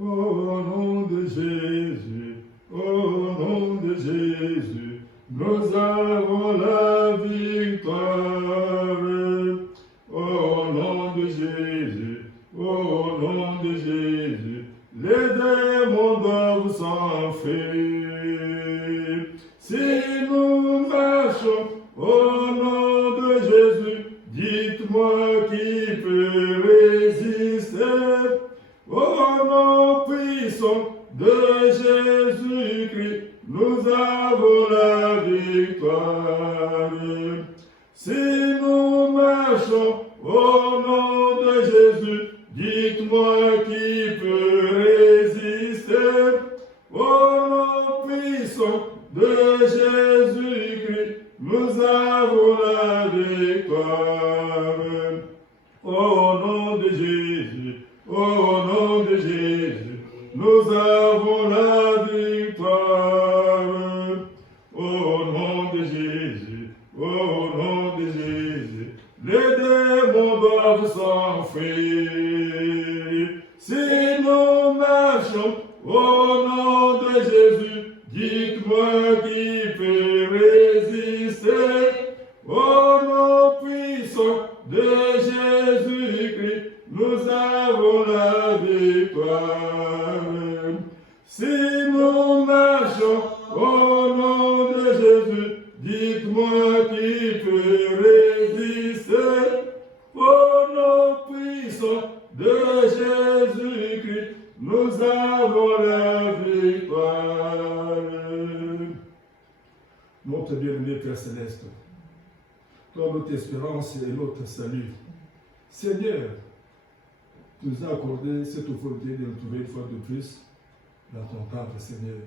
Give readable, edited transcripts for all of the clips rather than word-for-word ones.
Au nom de Jésus, au nom de Jésus, nous avons la victoire. Au nom de Jésus, au nom de Jésus, les démons doivent s'enfuir. Si nous marchons au nom de Jésus, dites-moi qui peut résister. Au nom puissant de Jésus-Christ, nous avons la victoire. Si nous marchons au nom de Jésus, dites-moi qui peut résister. Au nom puissant de Jésus-Christ, nous avons la victoire. Au nom de Jésus, au nom de Jésus, nous avons la victoire. Au nom de Jésus, au nom de Jésus, les démons doivent s'enfuir. Si nous marchons au nom de Jésus, dites-moi qui peut résister. Au nom puissant de Jésus-Christ, nous avons la victoire. Si nous marchons au nom de Jésus, dites-moi qui peut résister. Au nom puissant de Jésus-Christ, nous avons la victoire. Notre bien-aimé Père Céleste, toi notre espérance et notre salut, Seigneur, tu nous as accordé cette opportunité de nous trouver une fois de plus dans ton temple, Seigneur.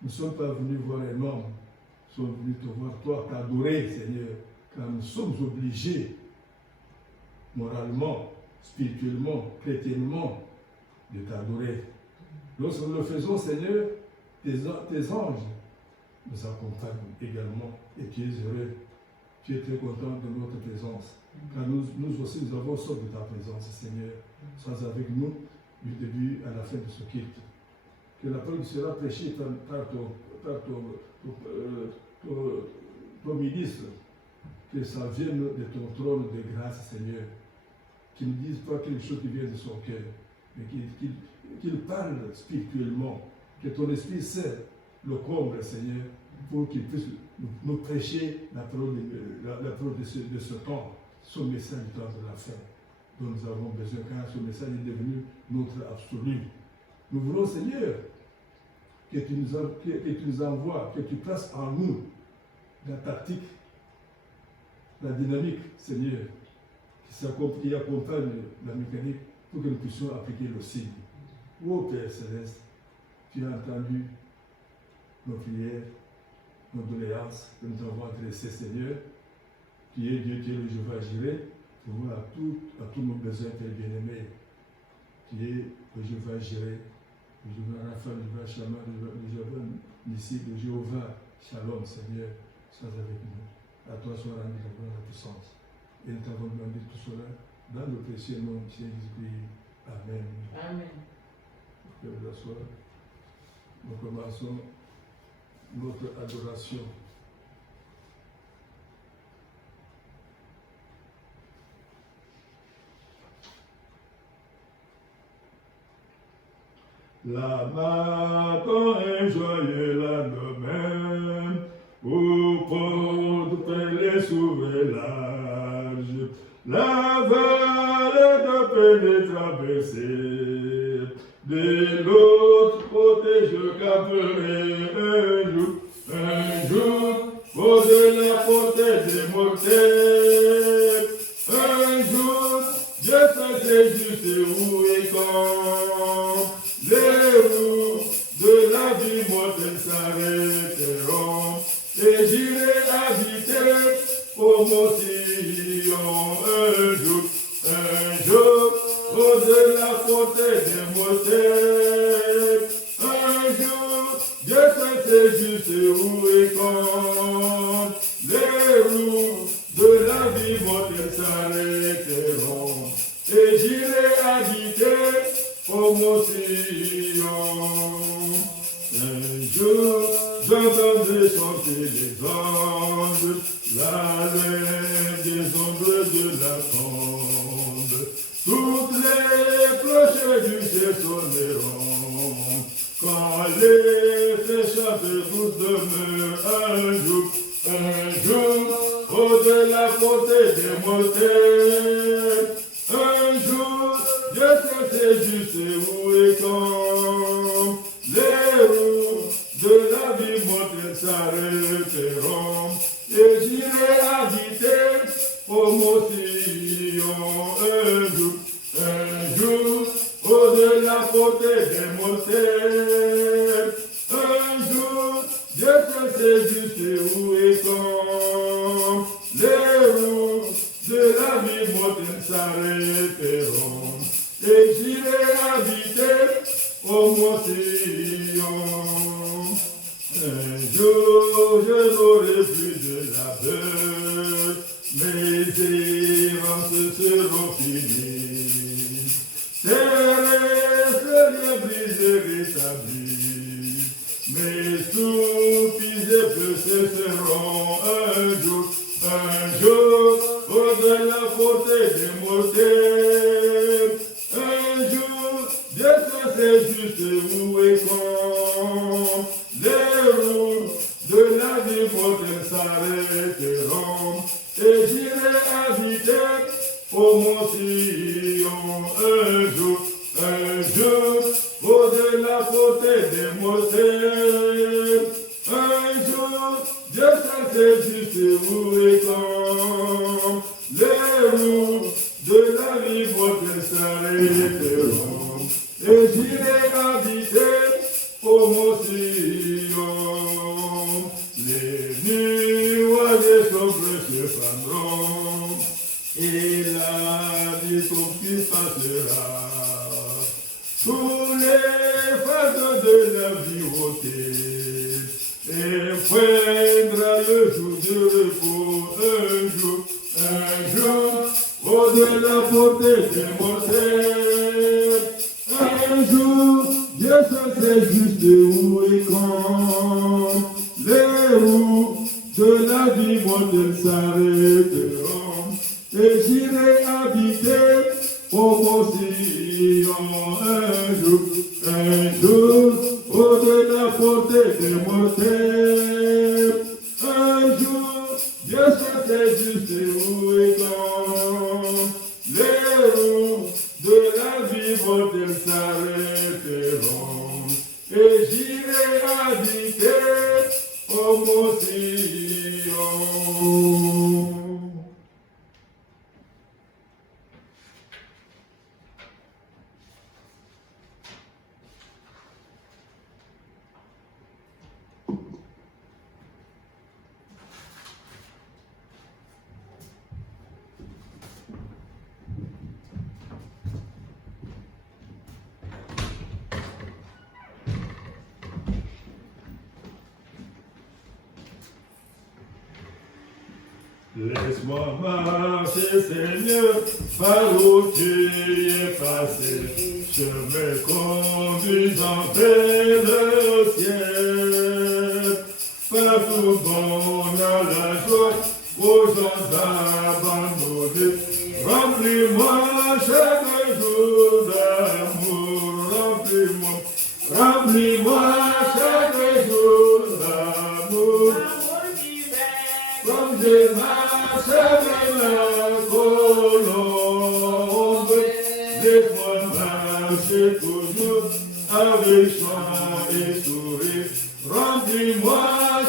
Nous ne sommes pas venus voir un homme, nous sommes venus te voir, toi, t'adorer, Seigneur, car nous sommes obligés, moralement, spirituellement, chrétiennement, de t'adorer. Lorsque nous le faisons, Seigneur, tes anges nous accompagnent également et tu es heureux. Tu es très content de notre présence. Car nous aussi, nous avons soif de ta présence, Seigneur. Sois avec nous du début à la fin de ce culte. Que la parole sera prêchée par ton ministre. Que ça vienne de ton trône de grâce, Seigneur. Qu'il ne dise pas quelque chose qui vient de son cœur, mais qu'il parle spirituellement. Que ton Esprit Saint le comble, Seigneur, pour qu'il puisse nous prêcher la parole de ce temps, ce message du temps de la fin, dont nous avons besoin, car ce message est devenu notre absolu. Nous voulons, Seigneur, que tu nous envoies, que tu places en nous la tactique, la dynamique, Seigneur, qui accompagne la mécanique pour que nous puissions appliquer le signe. Ô Père Céleste, tu as entendu nos prières, nos doléances que nous avons adressées, Seigneur. Tu es Dieu, tu es le Jéhovah Jireh, pour voir à tous nos besoins, Père bien-aimé. Tu es le Jéhovah Jireh, le Jéhovah Rapha, le Jéhovah Shammah, le Jéhovah Nissi, le Jéhovah Shalom, Seigneur. Sois avec nous. À toi soit rendue la gloire et la puissance. Et nous t'avons demandé tout cela dans le précieux nom de Jésus-Christ. Amen. Amen. Que vous asseoir. Nous commençons notre adoration. La matin est joyeux lendemain, où porte les souverages, la vallée de peine est traversée, de l'autre côté je camperai un jour, au-delà portée des mortels. Un jour, Dieu serait juste où et quand les roues de la vie mortelle s'arrêteront et j'irai habiter au mont Sion. Un jour, au-delà portée des mortels. Un jour, Dieu serait juste où et quand les roues de la vie mortelle s'arrêteront et j'irai habiter au mont Sion. Un jour, j'entendrai chanter les anges, la reine des ombres de la tombe. Toutes les cloches du ciel sonneront, quand les chantent tous demeurent un jour, au-delà portée des mortels. Un jour, Dieu sait juste où et quand les roues de la vie mortelle s'arrêteront et j'irai habiter au mont Sion. Un jour, au-delà portée des mortels. Un jour, Dieu sait juste où et quand les roues de la vie mortelle s'arrêteront et j'irai habiter au mont Sion. Un jour, je n'aurai plus de labeur, mes errances seront finies. Terrestre, rien brisé, rétabli. Mes soupirs et pleurs cesseront un jour, au-delà portée des mortels. Un jour, Dieu sait juste où et quand les roues de la vie mortelle s'arrêteront et j'irai habiter au mont Sion. Un jour, au-delà portée des mortels. Un jour, Dieu sait juste où et quand les roues de la vie mortelle s'arrêteront et j'irai habiter au mont Sion. Les nuages sombres se faneront et la vie confuse passera. Tous les phases de la vie ôtée et poindra le jour de repos. Un jour, au-delà portée des mortels. Un jour, Dieu sait juste où et quand les roues de la vie mortelle s'arrêteront et j'irai habiter au mont Sion. Un jour, au-delà portée des mortels. Un jour, Dieu sait juste où et quand les roues de la vie mortelle s'arrêteront et j'irai habiter au mont Sion. Laisse-moi marcher, Seigneur, par où tu es passé. Chemin conduisant vers le ciel. Partout bon à la joie, aux gens abandonnés. Remplis-moi chaque jour d'amour. Remplis-moi chaque jour d'amour. Comme je marche avec la colombe, laisse-moi marcher toujours avec chant et sourire. Remplis-moi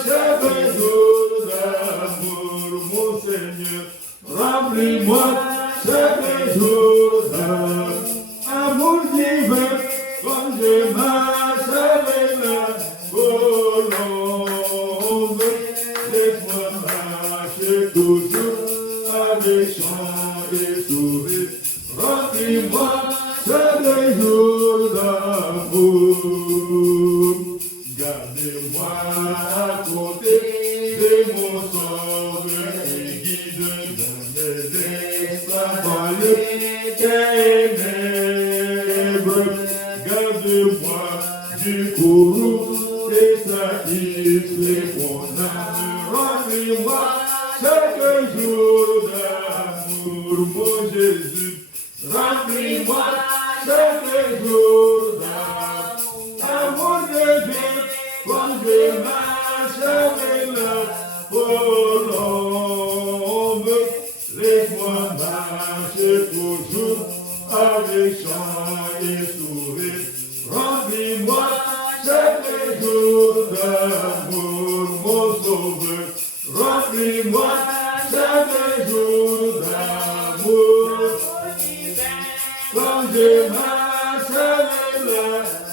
chaque chaque jour d'amour, mon Seigneur. Remplis-moi chaque jour d'amour divin, quand je marche avec la colombe. Laisse-moi marcher toujours avec chant et sourire. Remplis-moi chaque jour d'amour. Gardez-moi à côté de mon sauveur et guide dans mes escapades ténèbres. Garde-moi du courroux et satisfais mon âme. Remplis-moi chaque jour d'amour, mon Jésus. Remplis-moi chaque jour d'amour de Dieu, quand je marche avec la colombe. Laisse-moi marcher toujours avec chant et sourire. Remplis-moi chaque jour d'amour, mon sauveur. Remplis-moi chaque jour d'amour. Quand je marche avec la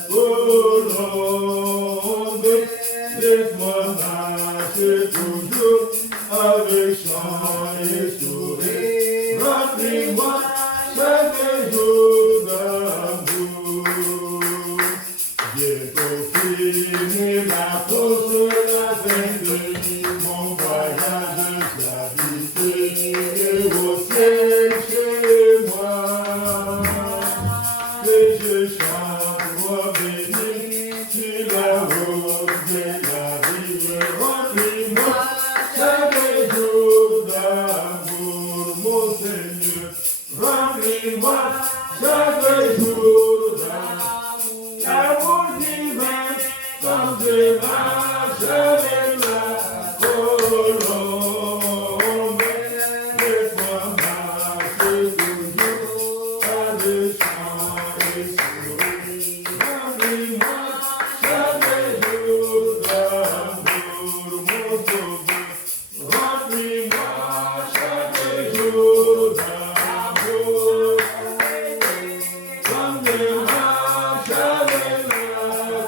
colombe, laisse-moi marcher toujours avec chant et sourire. Remplis-moi chaque jour d'amour. Bientôt fini la course, la fin de mon voyage, j'habite au ciel chez moi. Que je chante, roi béni, sur la route de la rive. Remplis-moi chaque jour d'amour, mon Seigneur. Remplis-moi chaque jour d'amour divin, quand je marche avec la colombe. Laisse-moi marcher toujours avec chant et sourire. Remplis-moi chaque jour d'amour, mon sauveur. Remplis-moi chaque jour d'amour. Quand je marche avec la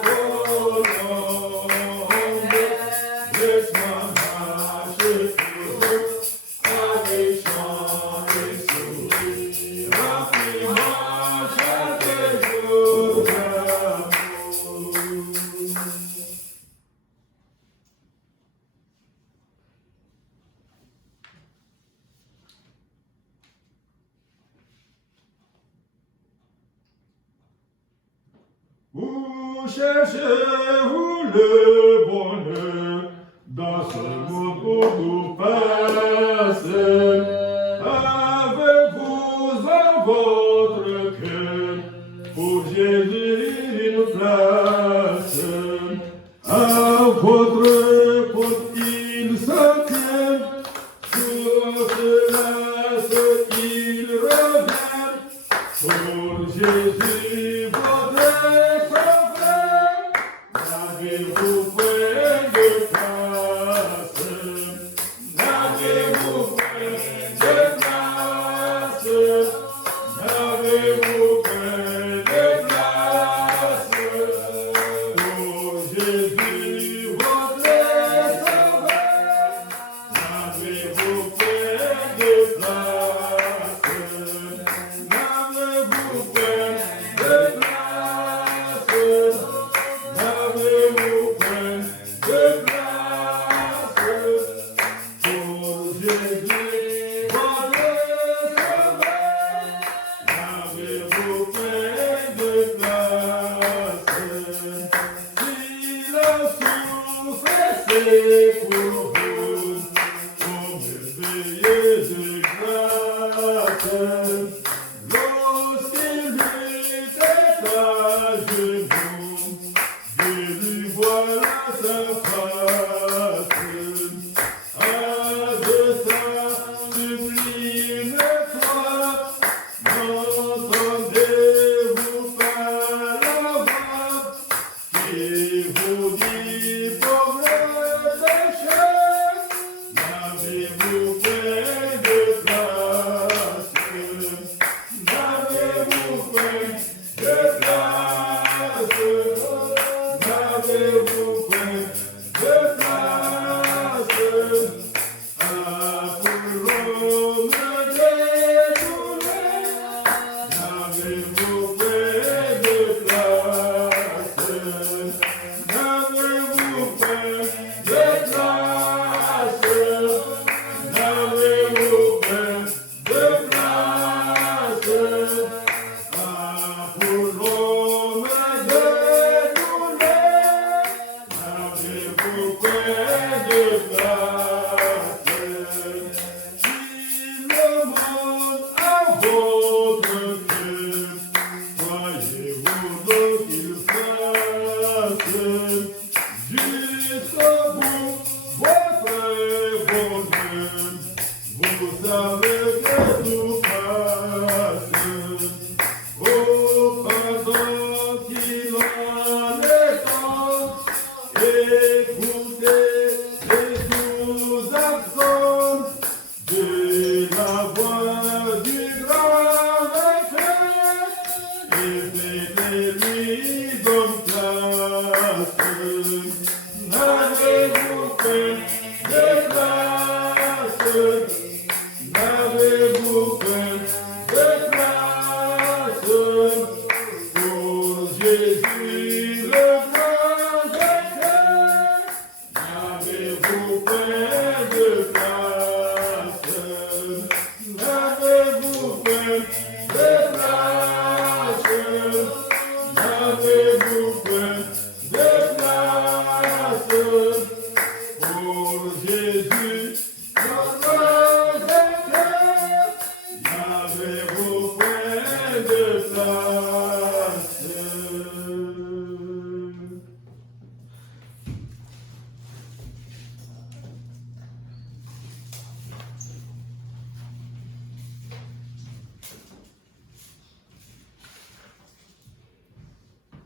colombe, laisse-moi marcher toujours avec chant et sourire. Remplis-moi chaque jour d'amour. Où cherchez-vous le bonheur dans ce monde où tout passe? Avez-vous en votre cœur pour Jésus une place? À votre porte il se tient, sur cela ce qu'il regarde. Pour Jésus votre sauveur, n'avez-vous fait de place? N'avez-vous aveugles nous passent. Oh, pendant qu'il en est temps, écoutez les doux accents de la voix du grand vainqueur, et faites-les-lui comme place. N'avez-vous peur de place? N'avez-vous peur de place? Pour Jésus le grand vainqueur, n'avez-vous peur de place? N'avez-vous peur de place? N'avez-vous peur de place? Pour Jésus notre vainqueur, n'avez-vous peur de place?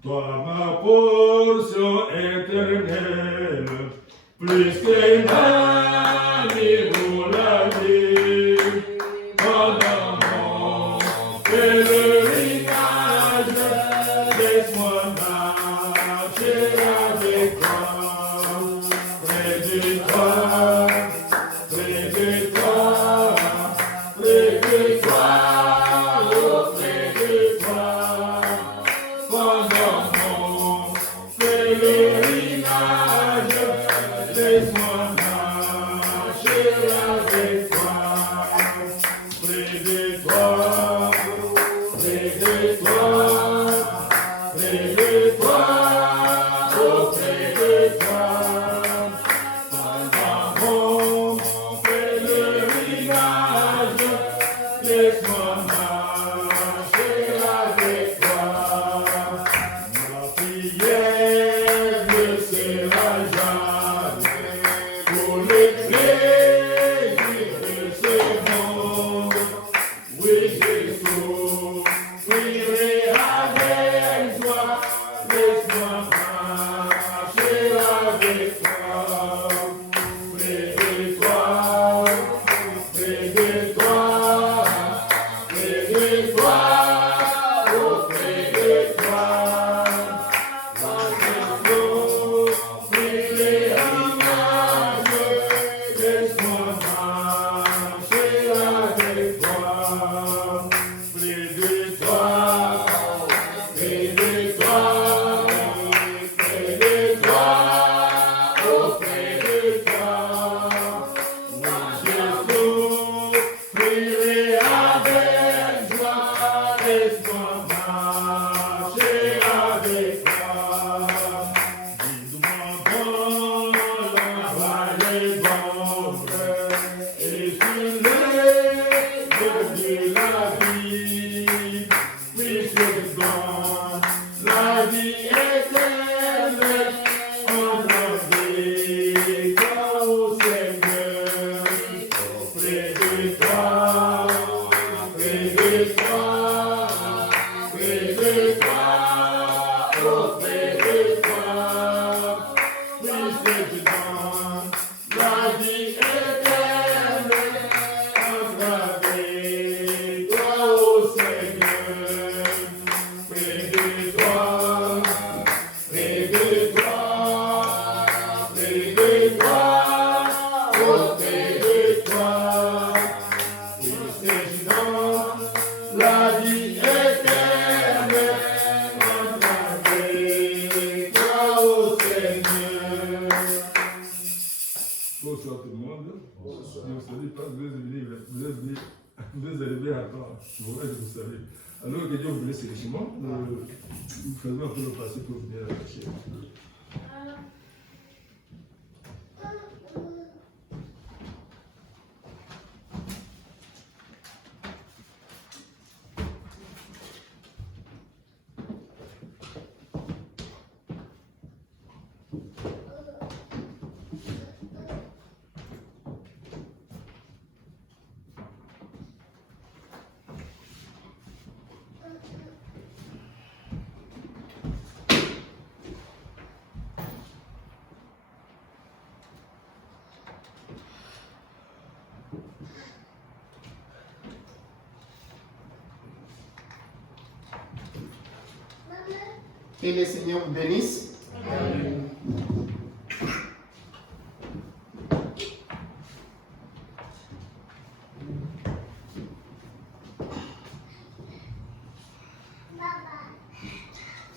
Toi, ma portion éternelle, plus qu'un ami pour la vie, pendant mon pèlerinage, laisse-moi marcher avec toi, près de toi, près de toi, près de toi, oh, près de toi. Pendant mon pèlerinage, laisse-moi marcher avec toi, près de toi, près de toi, près de toi, oh, près de toi. Pendant mon pèlerinage, laisse-moi marcher avec toi. Ma prière ne sera jamais pour l'éclair de ce monde. Oui, Jésus, prierai avec toi, laisse-moi marcher avec toi. Près de toi, près de toi, près de toi, oh, près de toi. Laisse-moi marcher avec toi, près de toi, près de toi, près de toi, oh, près de toi. Jésus, prierai avec toi, laisse-moi marcher avec toi. Guide-moi dans la vallée d'ombre, et sur les de la vie, puisque dans la vie éternelle, on a toi au Seigneur, près de toi, près de toi, près de toi, oh, près de toi, puisque dans la vie éternelle, engravé toi au Seigneur, près de toi, près de toi, près de toi, oh, près de toi, puisque dans la vie éternelle, engravé toi au Seigneur. Bonsoir tout le monde. Je vous salue pas, vous êtes arrivés à temps. Vous savez. Alors que Dieu vous blesse richement, nous faisons un peu le passé pour venir à la chair. Que le Seigneur vous bénisse. Amen.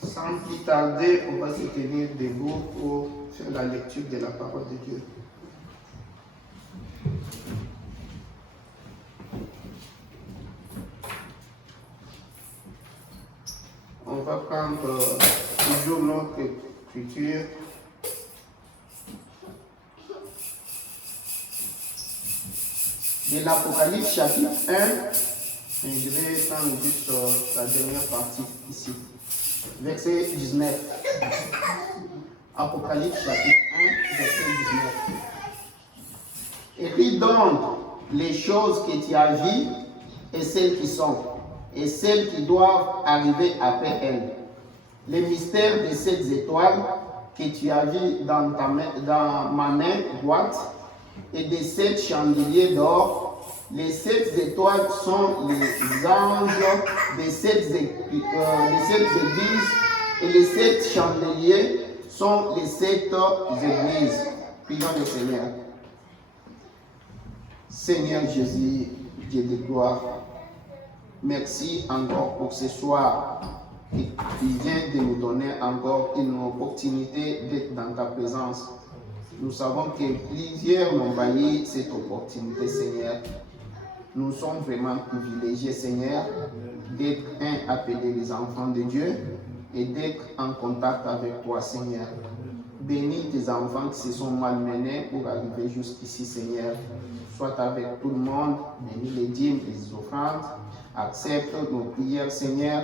Sans plus tarder, on va se tenir debout pour faire la lecture de la parole de Dieu. On va prendre toujours notre écriture. De l'Apocalypse chapitre 1, et je vais prendre juste la dernière partie ici. Verset 19. Apocalypse chapitre 1, verset 19. Écris donc les choses que tu as vues et celles qui sont, et celles qui doivent arriver après elles. Les mystères de cette étoile que tu as vues dans ma main droite et de 7 chandeliers d'or. Les 7 étoiles sont les anges des 7 églises et les 7 chandeliers sont les 7 églises. Prions le Seigneur. Seigneur Jésus, Dieu de gloire, merci encore pour ce soir qui vient de nous donner encore une opportunité d'être dans ta présence. Nous savons que plusieurs n'ont pas eu cette opportunité, Seigneur. Nous sommes vraiment privilégiés, Seigneur, d'être appelés les enfants de Dieu et d'être en contact avec toi, Seigneur. Bénis tes enfants qui se sont malmenés pour arriver jusqu'ici, Seigneur. Sois avec tout le monde, bénis les dîmes, les offrandes. Accepte nos prières, Seigneur.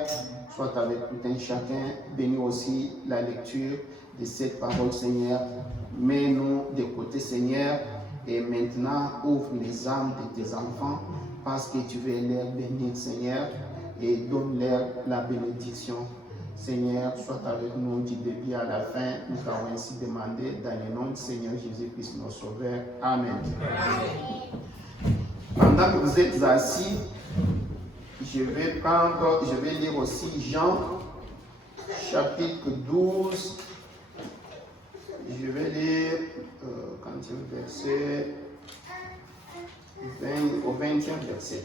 Sois avec tout un chacun. Bénis aussi la lecture de cette parole, Seigneur. Mets-nous de côté, Seigneur. Et maintenant, ouvre les âmes de tes enfants parce que tu veux les bénir, Seigneur, et donne-leur la bénédiction. Seigneur, sois avec nous du début à la fin. Nous t'avons ainsi demandé dans le nom du Seigneur Jésus-Christ, notre Sauveur. Amen. Pendant que vous êtes assis, je vais lire aussi Jean, chapitre 12. Je vais lire verset 20 au 20e verset.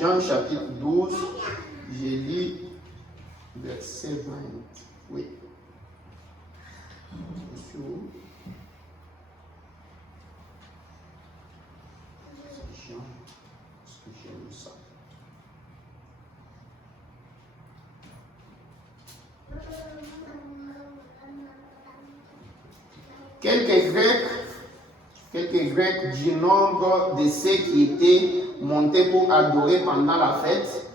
Jean chapitre 12, j'ai lu verset 20. Oui. Jean, est-ce que j'ai lu ça? Quelques Grecs du nombre de ceux qui étaient montés pour adorer pendant la fête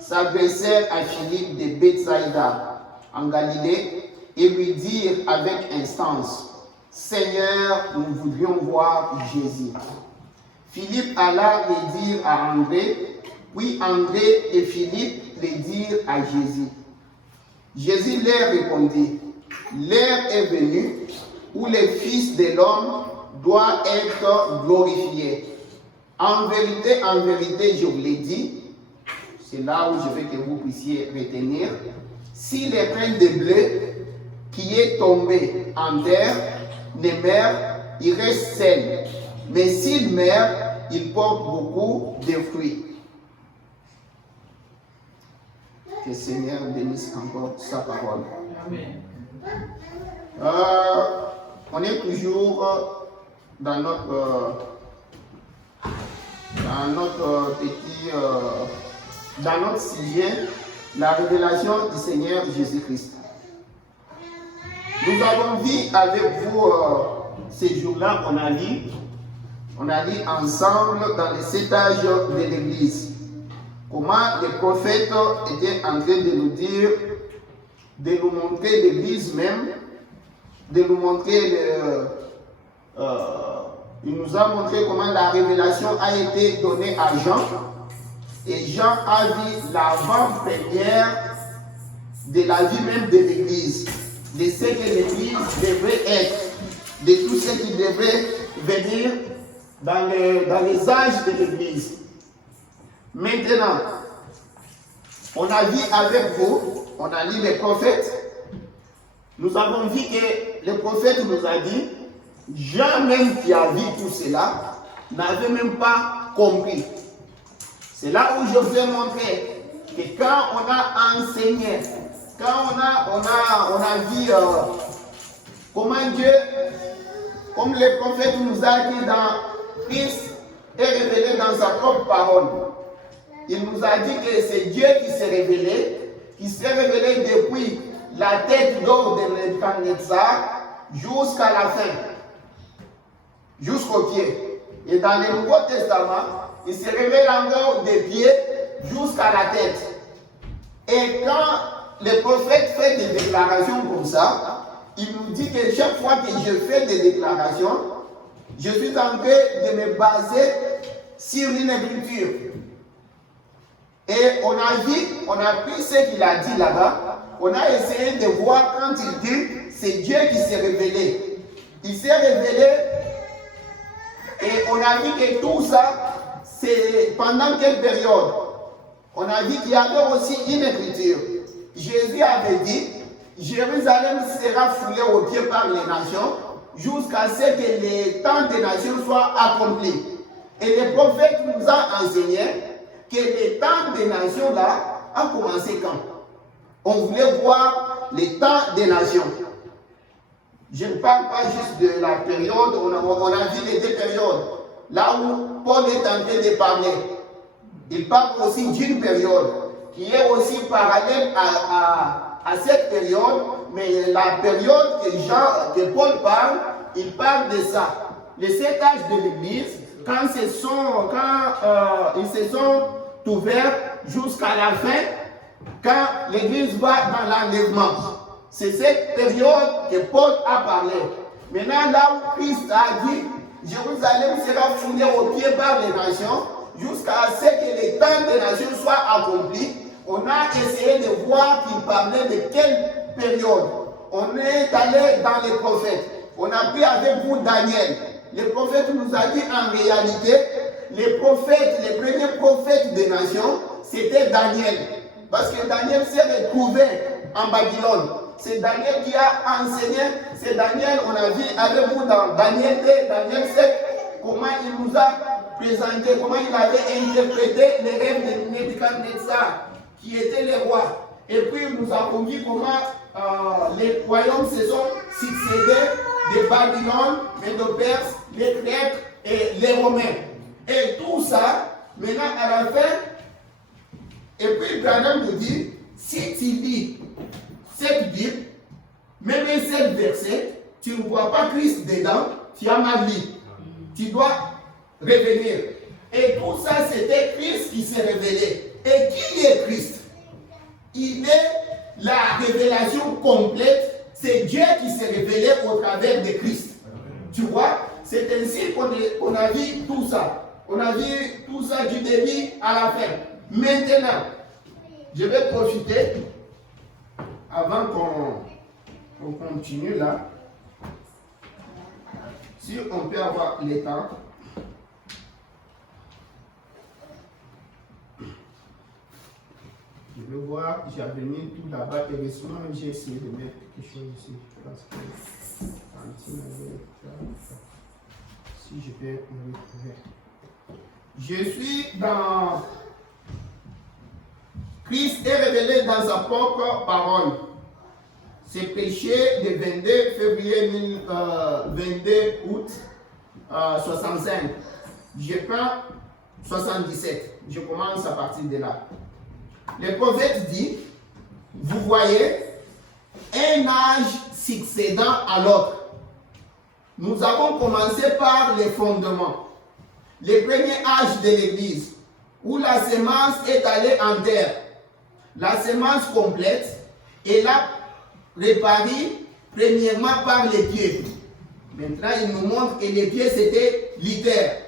s'adressèrent à Philippe de Bethsaïda en Galilée et lui dirent avec instance: Seigneur, nous voudrions voir Jésus. Philippe alla le dire à André, puis André et Philippe le dirent à Jésus. Jésus leur répondit: l'heure est venue où le Fils de l'homme doit être glorifié. En vérité, je vous l'ai dit, c'est là où je veux que vous puissiez retenir, si le grain de blé qui est tombé en terre ne meurt, il reste seul. Mais s'il meurt, il porte beaucoup de fruits. Que le Seigneur bénisse encore sa parole. Amen. On est toujours dans notre sujet, la révélation du Seigneur Jésus-Christ. Nous avons vu avec vous ces jours-là, on a lu ensemble dans les 7 âges de l'Église comment les prophètes étaient en train de nous dire, de nous montrer l'Église même, de nous montrer il nous a montré comment la révélation a été donnée à Jean. Et Jean a vu l'avant-première de la vie même de l'Église, de ce que l'Église devrait être, de tout ce qui devrait venir dans les âges de l'Église. Maintenant, on a vu avec vous, on a lu les prophètes, nous avons vu que le prophète nous a dit, Jean même qui a vu tout cela, n'avait même pas compris. C'est là où je vous ai montré que quand on a enseigné, quand on a vu comment Dieu, comme le prophète nous a dit dans Christ, est révélé dans sa propre parole. Il nous a dit que c'est Dieu qui s'est révélé depuis la tête d'or de Nebuchadnezzar jusqu'à la fin, jusqu'au pied. Et dans le Nouveau Testament, il se révèle encore des pieds jusqu'à la tête. Et quand le prophète fait des déclarations comme ça, il nous dit que chaque fois que je fais des déclarations, je suis en train de me baser sur une écriture. Et on a pris ce qu'il a dit là-bas, on a essayé de voir quand il dit, c'est Dieu qui s'est révélé. Il s'est révélé et on a vu que tout ça, c'est pendant quelle période? On a dit qu'il y avait aussi une écriture. Jésus avait dit, Jérusalem sera foulée aux pieds par les nations jusqu'à ce que les temps des nations soient accomplis. Et le prophète nous a enseigné que les temps des nations là a commencé quand? On voulait voir les temps des nations. Je ne parle pas juste de la période, on a vu les deux périodes. Là où Paul est en train de parler. Il parle aussi d'une période qui est aussi parallèle à cette période, mais la période que Paul parle, il parle de ça. Les 7 âges de l'Église, quand ils se sont ouverts jusqu'à la fin, quand l'Église va dans l'enlèvement. C'est cette période que Paul a parlé. Maintenant, là où Christ a dit, Jérusalem sera foulée aux pieds par les nations, jusqu'à ce que les temps des nations soient accomplis. On a essayé de voir qu'il parlait de quelle période. On est allé dans les prophètes. On a pris avec vous Daniel. Le prophète nous a dit en réalité, les premiers prophètes des nations, c'était Daniel. Parce que Daniel s'est retrouvé en Babylone. C'est Daniel qui a enseigné. C'est Daniel, on a vu avec vous dans Daniel 2, Daniel 7, comment il nous a présenté, comment il avait interprété les rêves de Nebuchadnezzar, qui était le roi. Et puis nous avons vu comment les royaumes se sont succédés de Babylone, Médo-Perse, les Grecs et les Romains. Et tout ça, maintenant à la fin, et puis Branham nous dit, si tu lis cette Bible, même cette verset, tu ne vois pas Christ dedans, tu as mal lu. Tu dois revenir. Et tout ça, c'était Christ qui s'est révélé. Et qui est Christ? Il est la révélation complète. C'est Dieu qui s'est révélé au travers de Christ. Tu vois? C'est ainsi qu'on a vu tout ça. On a vu tout ça du début à la fin. Maintenant, je vais profiter, avant qu'on continue là, si on peut avoir le temps. Je vais voir, j'avais mis tout là-bas, heureusement j'ai essayé de mettre quelque chose ici. Parce que si je peux me retrouver. Je suis dans... Christ est révélé dans sa propre parole. C'est prêché le 22 février 22 août 65. Je prends 77. Je commence à partir de là. Le prophète dit, vous voyez, un âge succédant à l'autre. Nous avons commencé par les fondements. Le premier âge de l'Église, où la semence est allée en terre. La semence complète est là réparée premièrement par les pieds. Maintenant, il nous montre que les pieds c'était Luther.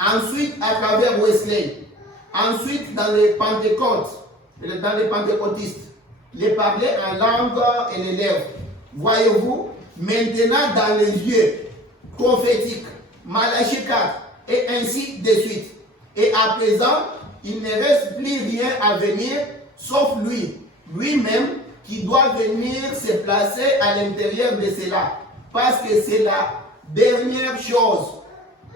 Ensuite, à travers Wesley. Ensuite, dans les Pentecôtes, dans les pentecôtistes, les parler en langue et les lèvres. Voyez-vous, maintenant dans les yeux prophétiques, Malachie 4, et ainsi de suite. Et à présent, il ne reste plus rien à venir, sauf lui, lui-même qui doit venir se placer à l'intérieur de cela. Parce que c'est la dernière chose.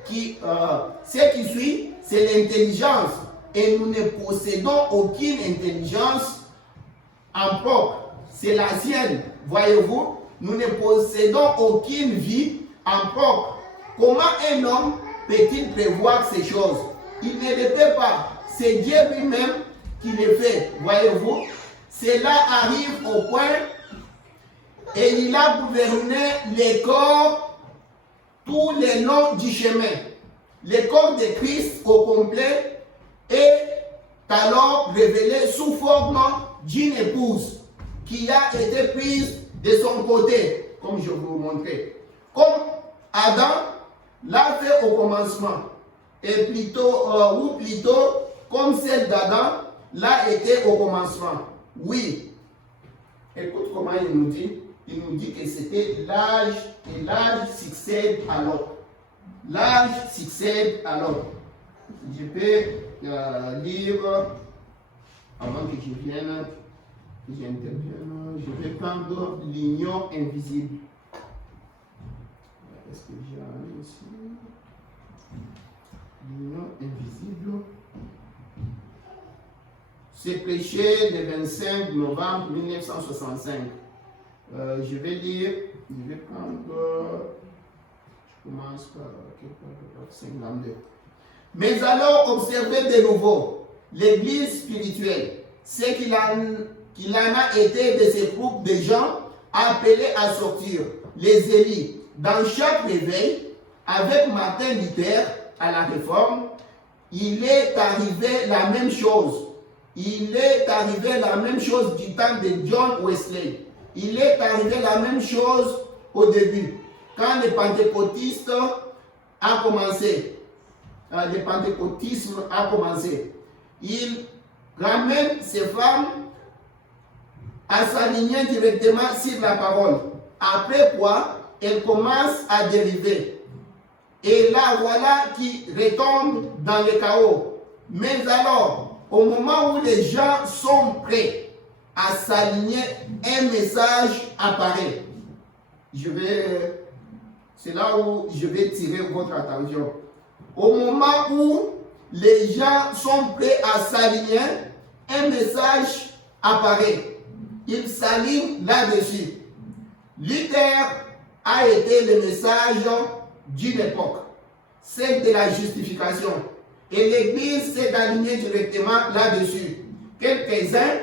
Ce qui suit, c'est l'intelligence. Et nous ne possédons aucune intelligence en propre. C'est la sienne, voyez-vous. Nous ne possédons aucune vie en propre. Comment un homme peut-il prévoir ces choses? Il ne le fait pas. C'est Dieu lui-même qui le fait, voyez-vous. Cela arrive au point et il a gouverné les corps tout le long du chemin. Le corps de Christ au complet est alors révélé sous forme d'une épouse qui a été prise de son côté, comme je vous montrais. Comme Adam l'a fait au commencement, et plutôt, comme celle d'Adam l'a été au commencement. Oui. Écoute comment il nous dit. Il nous dit que c'était l'âge, et l'âge succède à l'autre. L'âge succède à l'autre. Je peux lire, avant que je vienne, que j'intervienne, je vais prendre l'union invisible. Est-ce que j'ai un ici? L'union invisible. C'est prêché le 25 novembre 1965. Je vais lire, je vais prendre, je commence par 52. Mais alors observez de nouveau l'église spirituelle, ce qu'il en a été de ces groupes de gens appelés à sortir, les Élis, dans chaque réveil, avec Martin Luther à la Réforme, il est arrivé la même chose. Il est arrivé la même chose du temps de John Wesley. Il est arrivé la même chose au début, quand le pentecôtiste a commencé. Le pentecôtisme a commencé. Il ramène ces femmes à s'aligner directement sur la parole. Après quoi, elles commencent à dériver. Et là, voilà qui retombe dans le chaos. Mais alors, au moment où les gens sont prêts à s'aligner, un message apparaît. C'est là où je vais tirer votre attention. Au moment où les gens sont prêts à s'aligner, un message apparaît. Il s'aligne là-dessus. Luther a été le message d'une époque, celle de la justification. Et l'Église s'est alignée directement là-dessus. Quelques-uns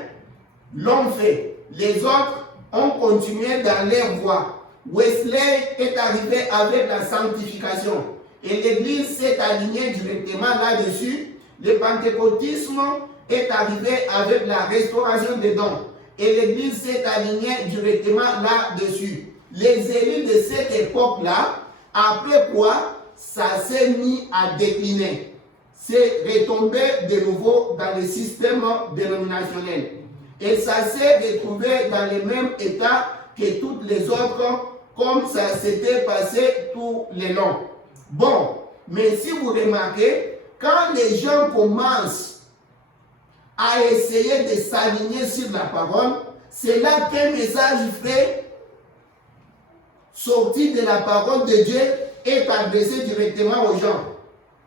l'ont fait. Les autres ont continué dans leur voie. Wesley est arrivé avec la sanctification. Et l'Église s'est alignée directement là-dessus. Le pentecôtisme est arrivé avec la restauration des dons. Et l'Église s'est alignée directement là-dessus. Les élus de cette époque-là, après quoi, ça s'est mis à décliner. C'est retombé de nouveau dans le système dénominationnel. Et ça s'est retrouvé dans le même état que toutes les autres, comme ça s'était passé tout le long. Bon, mais si vous remarquez, quand les gens commencent à essayer de s'aligner sur la parole, c'est là qu'un message frais sorti de la parole de Dieu est adressé directement aux gens.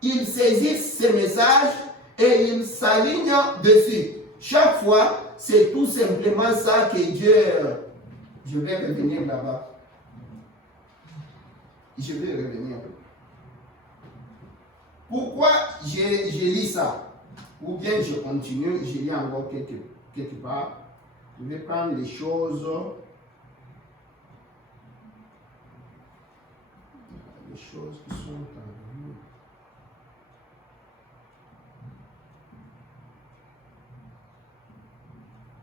Ils saisissent ces messages et ils s'alignent dessus. Chaque fois, c'est tout simplement ça que Dieu... Je vais revenir là-bas. Je vais revenir. Pourquoi je lis ça? Ou bien je continue, je lis encore quelque part. Je vais prendre les choses... Les choses qui sont arrivées.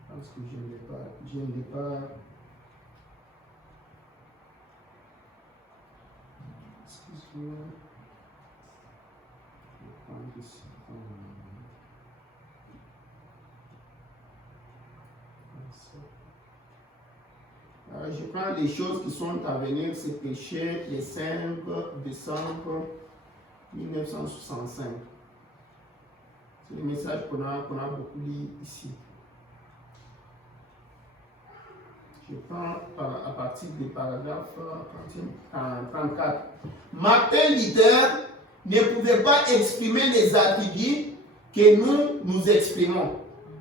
Parce que je n'ai pas. Excuse-moi. Je vais prendre ici. Je prends les choses qui sont à venir, c'est péché le 5 décembre 1965. C'est le message qu'on a beaucoup lu ici. Je prends à partir du paragraphe 34. Martin Luther ne pouvait pas exprimer les attributs que nous exprimons.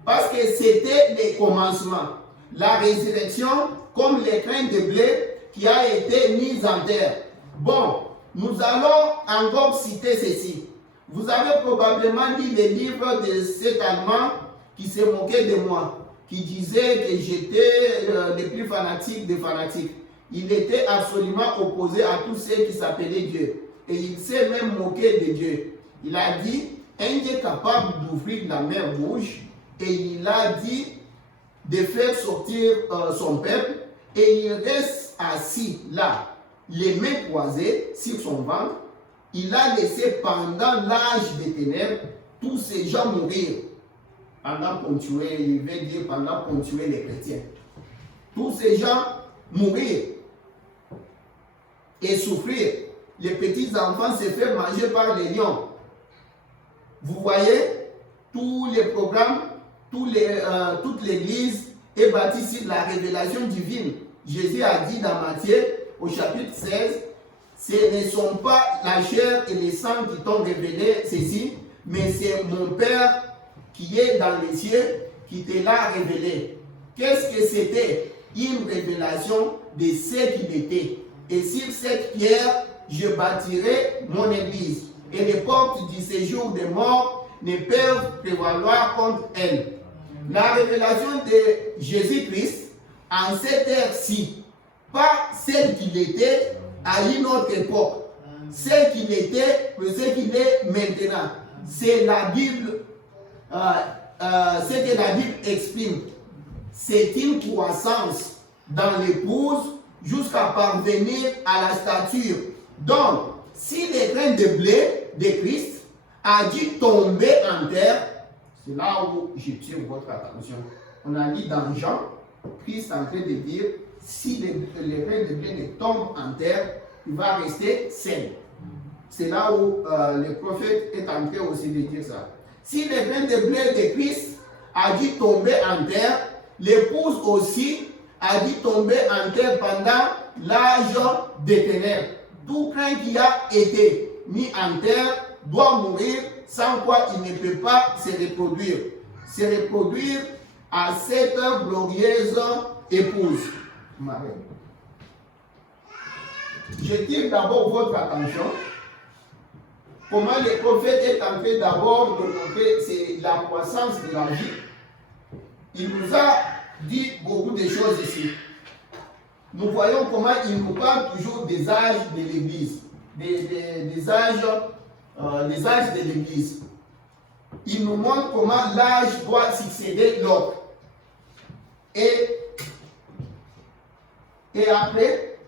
Parce que c'était les commencements. La résurrection comme les grains de blé qui a été mis en terre. Bon, nous allons encore citer ceci. Vous avez probablement lu les livres de cet Allemand qui se moquait de moi, qui disait que j'étais le plus fanatique des fanatiques. Il était absolument opposé à tous ceux qui s'appelaient Dieu. Et il s'est même moqué de Dieu. Il a dit, un Dieu capable d'ouvrir la mer rouge, et il a dit de faire sortir son peuple, et il reste assis là, les mains croisées sur son ventre. Il a laissé pendant l'âge des ténèbres tous ces gens mourir. Pendant qu'on tuait, il veut dire pendant qu'on tuait les chrétiens. Tous ces gens mourir et souffrir. Les petits enfants se font manger par les lions. Vous voyez, tous les programmes, toute l'église est bâtie sur la révélation divine. Jésus a dit dans Matthieu, au chapitre 16, ce ne sont pas la chair et le sang qui t'ont révélé ceci, mais c'est mon Père qui est dans les cieux qui te l'a révélé. Qu'est-ce que c'était? Une révélation de ce qu'il était. Et sur cette pierre, je bâtirai mon église. Et les portes du séjour des morts ne peuvent prévaloir contre elle. La révélation de Jésus-Christ en cette ère-ci, pas celle qu'il était à une autre époque, celle qu'il était, ce qu'il est maintenant. C'est la Bible, ce que la Bible exprime. C'est une croissance dans l'épouse jusqu'à parvenir à la stature. Donc, si les grains de blé de Christ a dû tomber en terre, c'est là où je tire votre attention. On a dit dans Jean, Christ est en train de dire, si les grains de blé ne tombent en terre, il va rester sain. C'est là où le prophète est en train aussi de dire ça. Si les grains de blé de Christ a dû tomber en terre, l'épouse aussi a dû tomber en terre pendant l'âge des ténèbres. Tout grain qui a été mis en terre doit mourir, sans quoi il ne peut pas se reproduire à cette glorieuse épouse. Marie. Je tire d'abord votre attention. Comment le prophète est en train d'abord de montrer c'est la croissance de la vie. Il nous a dit beaucoup de choses ici. Nous voyons comment il nous parle toujours des âges de l'Église, des âges de l'Église. Il nous montre comment l'âge doit succéder l'autre. Et après,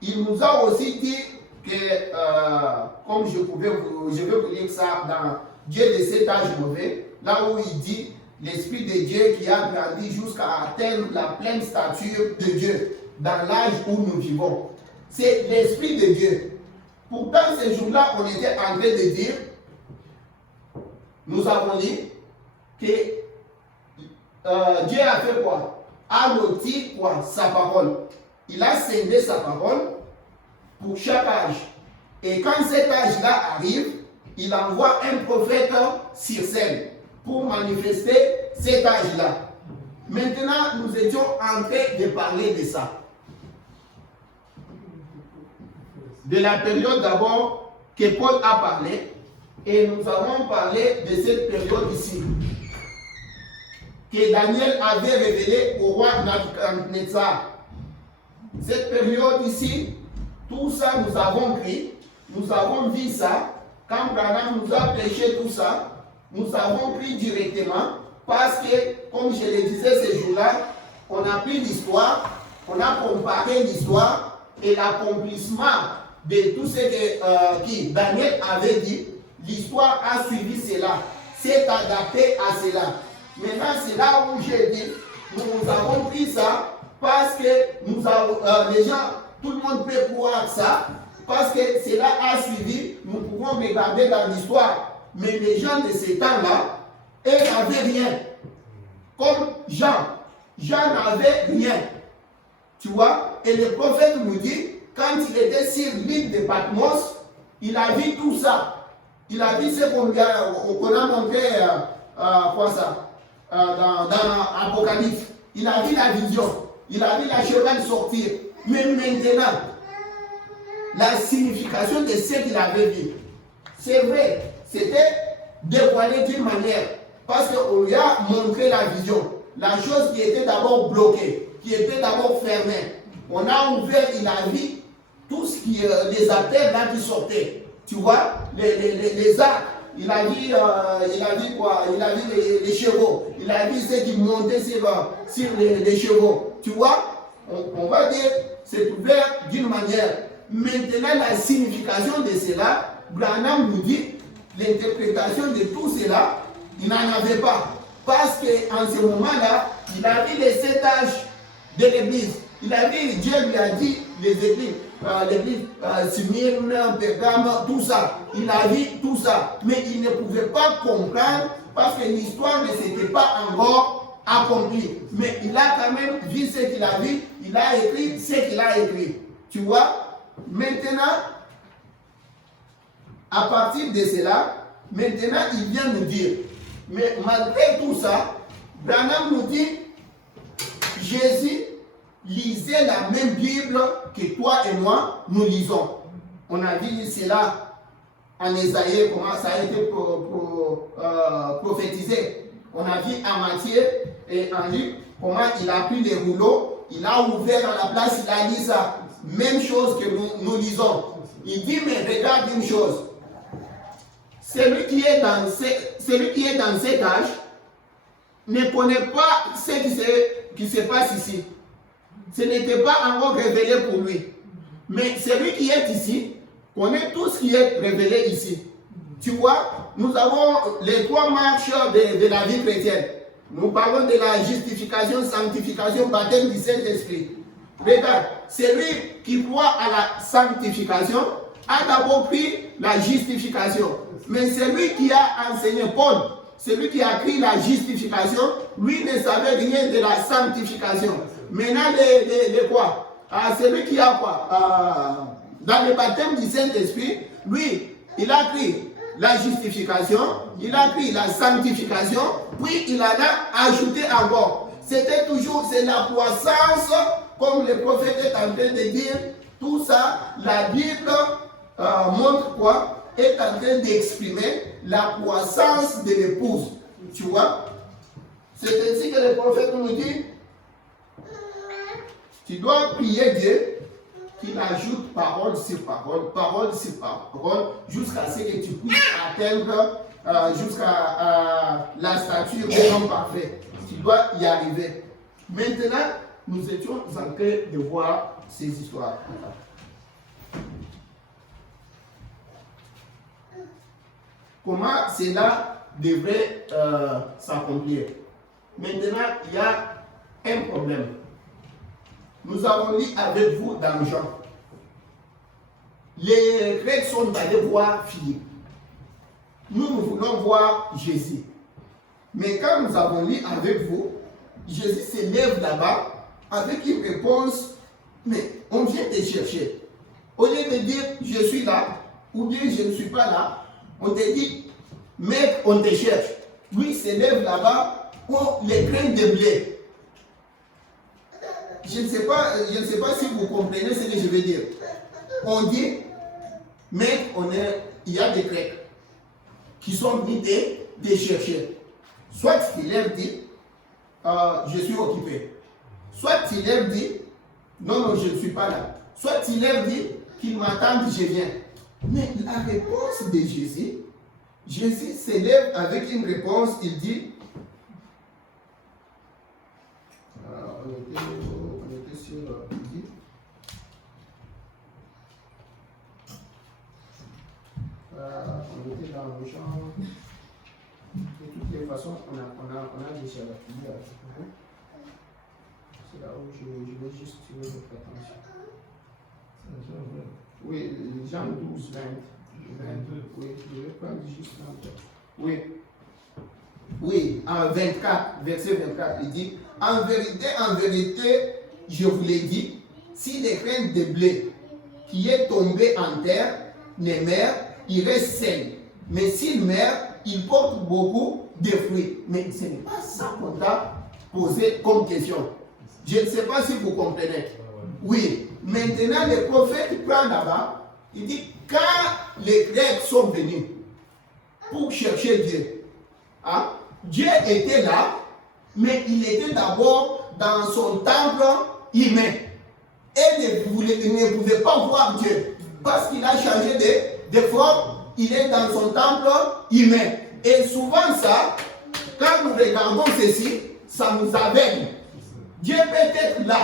il nous a aussi dit que, comme je vais vous lire ça dans Dieu de cet âge mauvais, là où il dit l'Esprit de Dieu qui a grandi jusqu'à atteindre la pleine stature de Dieu dans l'âge où nous vivons. C'est l'Esprit de Dieu. Pourtant, ces jours-là, on était en train de dire, nous avons dit que Dieu a fait quoi? A loti quoi? Sa parole. Il a scindé sa parole pour chaque âge. Et quand cet âge-là arrive, il envoie un prophète sur scène pour manifester cet âge-là. Maintenant, nous étions en train de parler de ça. De la période d'abord que Paul a parlé, et nous avons parlé de cette période ici, que Daniel avait révélé au roi Nabuchodonosor. Cette période ici, tout ça nous avons pris, nous avons vu ça. Quand Branham nous a prêché tout ça, nous avons pris directement parce que, comme je le disais ces jours-là, on a pris l'histoire, on a comparé l'histoire et l'accomplissement de tout ce que Daniel avait dit. L'histoire a suivi cela, s'est adapté à cela. Maintenant, c'est là où j'ai dit, nous avons pris ça parce que nous avons, les gens, tout le monde peut croire ça, parce que cela a suivi, nous pouvons regarder dans l'histoire. Mais les gens de ces temps-là, ils n'avaient rien. Comme Jean. Jean n'avait rien. Tu vois? Et le prophète nous dit, quand il était sur l'île de Patmos, il a vu tout ça. Il a vu ce qu'on a montré, dans l'Apocalypse. Il a vu la vision. Il a vu la cheval sortir. Mais maintenant, la signification de ce qu'il avait vu, c'est vrai, c'était dévoilé d'une manière. Parce qu'on lui a montré la vision. La chose qui était d'abord bloquée, qui était d'abord fermée. On a ouvert, il a vu tout ce qui, les artères là qui sortaient. Tu vois, les arcs. Il a vu quoi? Il a vu les chevaux. Il a vu ceux qui montaient sur les chevaux. Tu vois, on va dire, c'est ouvert d'une manière. Maintenant, la signification de cela, Branham nous dit, l'interprétation de tout cela, il n'en avait pas. Parce qu'en ce moment-là, il a vu les 7 âges de l'Église. Il a vu, Dieu lui a dit, les églises, l'église Smyrne, Pergame, tout ça. Il a vu tout ça. Mais il ne pouvait pas comprendre parce que l'histoire ne s'était pas encore accomplie. Mais il a quand même vu ce qu'il a vu. Il a écrit ce qu'il a écrit. Tu vois? Maintenant, à partir de cela, maintenant il vient nous dire, mais malgré tout ça, Branham nous dit, Jésus lisait la même Bible que toi et moi, nous lisons. On a vu cela en Ésaïe, comment ça a été prophétisé. On a vu en Matthieu et en Luc, comment il a pris les rouleaux, il a ouvert à la place, il a dit ça. Même chose que nous lisons. Il dit, mais regarde une chose. Celui qui est dans cet âge ne connaît pas ce qui se passe ici. Ce n'était pas encore révélé pour lui. Mais celui qui est ici connaît tout ce qui est révélé ici. Tu vois, nous avons les 3 marches de la vie chrétienne. Nous parlons de la justification, sanctification, baptême du Saint-Esprit. Regarde, celui qui croit à la sanctification a d'abord pris la justification. Mais celui qui a enseigné Paul, celui qui a pris la justification, lui ne savait rien de la sanctification. Maintenant, les quoi? Celui qui a quoi? Dans le baptême du Saint-Esprit, lui, il a pris la justification, il a pris la sanctification, puis il en a ajouté encore. C'était toujours, c'est la croissance, comme le prophète est en train de dire, tout ça, la Bible montre quoi? Est en train d'exprimer la croissance de l'épouse. Tu vois? C'est ainsi que le prophète nous dit, tu dois prier Dieu qu'il ajoute parole sur parole sur parole, jusqu'à ce que tu puisses atteindre jusqu'à la stature de l'homme parfait. Tu dois y arriver. Maintenant, nous étions en train de voir ces histoires. Comment cela devrait s'accomplir? Maintenant, il y a un problème. Nous avons lu avec vous dans Jean. Les Grecs sont allés voir Philippe. Nous voulons voir Jésus. Mais quand nous avons lu avec vous, Jésus se lève là-bas avec une réponse, mais on vient te chercher. Au lieu de dire je suis là, ou bien je ne suis pas là, on te dit, mec, on te cherche. Lui il se lève là-bas pour les graines de blé. Je ne sais pas si vous comprenez ce que je veux dire. On dit, mec, il y a des Grecs qui sont venus te chercher. Soit il leur dit, je suis occupé. Soit il leur dit, non, je ne suis pas là. Soit il leur dit qu'ils m'attendent, je viens. Mais la réponse de Jésus, Jésus s'élève avec une réponse, il dit, on était sur midi. On était dans le champ. De toutes les façons, on a déjà la c'est là où je vais juste tirer votre attention. Oui, Jean 12, 20. Oui, je vais prendre juste 24. Oui. Oui, en 24, verset 24, il dit, en vérité, je vous l'ai dit, si les graines de blé qui est tombé en terre ne meurt, il reste sain. Mais s'il meurt, il porte beaucoup de fruits. Mais ce n'est pas ça qu'on t'a posé comme question. Je ne sais pas si vous comprenez. Oui. Maintenant, le prophète prend là-bas, il dit, quand les Grecs sont venus pour chercher Dieu, hein, Dieu était là, mais il était d'abord dans son temple humain. Et ne pouvait pas voir Dieu, parce qu'il a changé de forme, il est dans son temple humain. Et souvent ça, quand nous regardons ceci, ça nous aveugle. Dieu peut être là.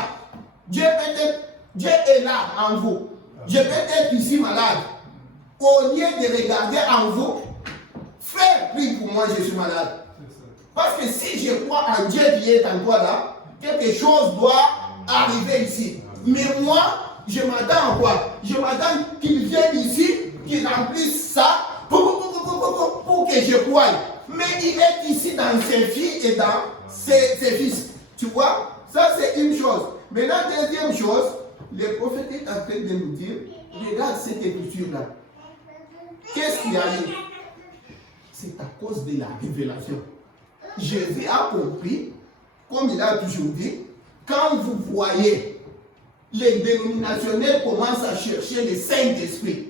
Dieu est là en vous. Je peux être ici malade. Au lieu de regarder en vous, frère, prie pour moi, je suis malade. Parce que si je crois en Dieu qui est en toi là, quelque chose doit arriver ici. Mais moi, je m'attends à quoi? Je m'attends qu'il vienne ici, qu'il remplisse ça pour que je croie. Mais il est ici dans ses filles et dans ses fils. Tu vois? Ça, c'est une chose. Maintenant, deuxième chose, le prophète est en train de nous dire, regarde cette écriture-là. Qu'est-ce qui arrive? C'est à cause de la révélation. Jésus a compris, comme il a toujours dit, quand vous voyez les dénominationnels commencent à chercher le Saint-Esprit.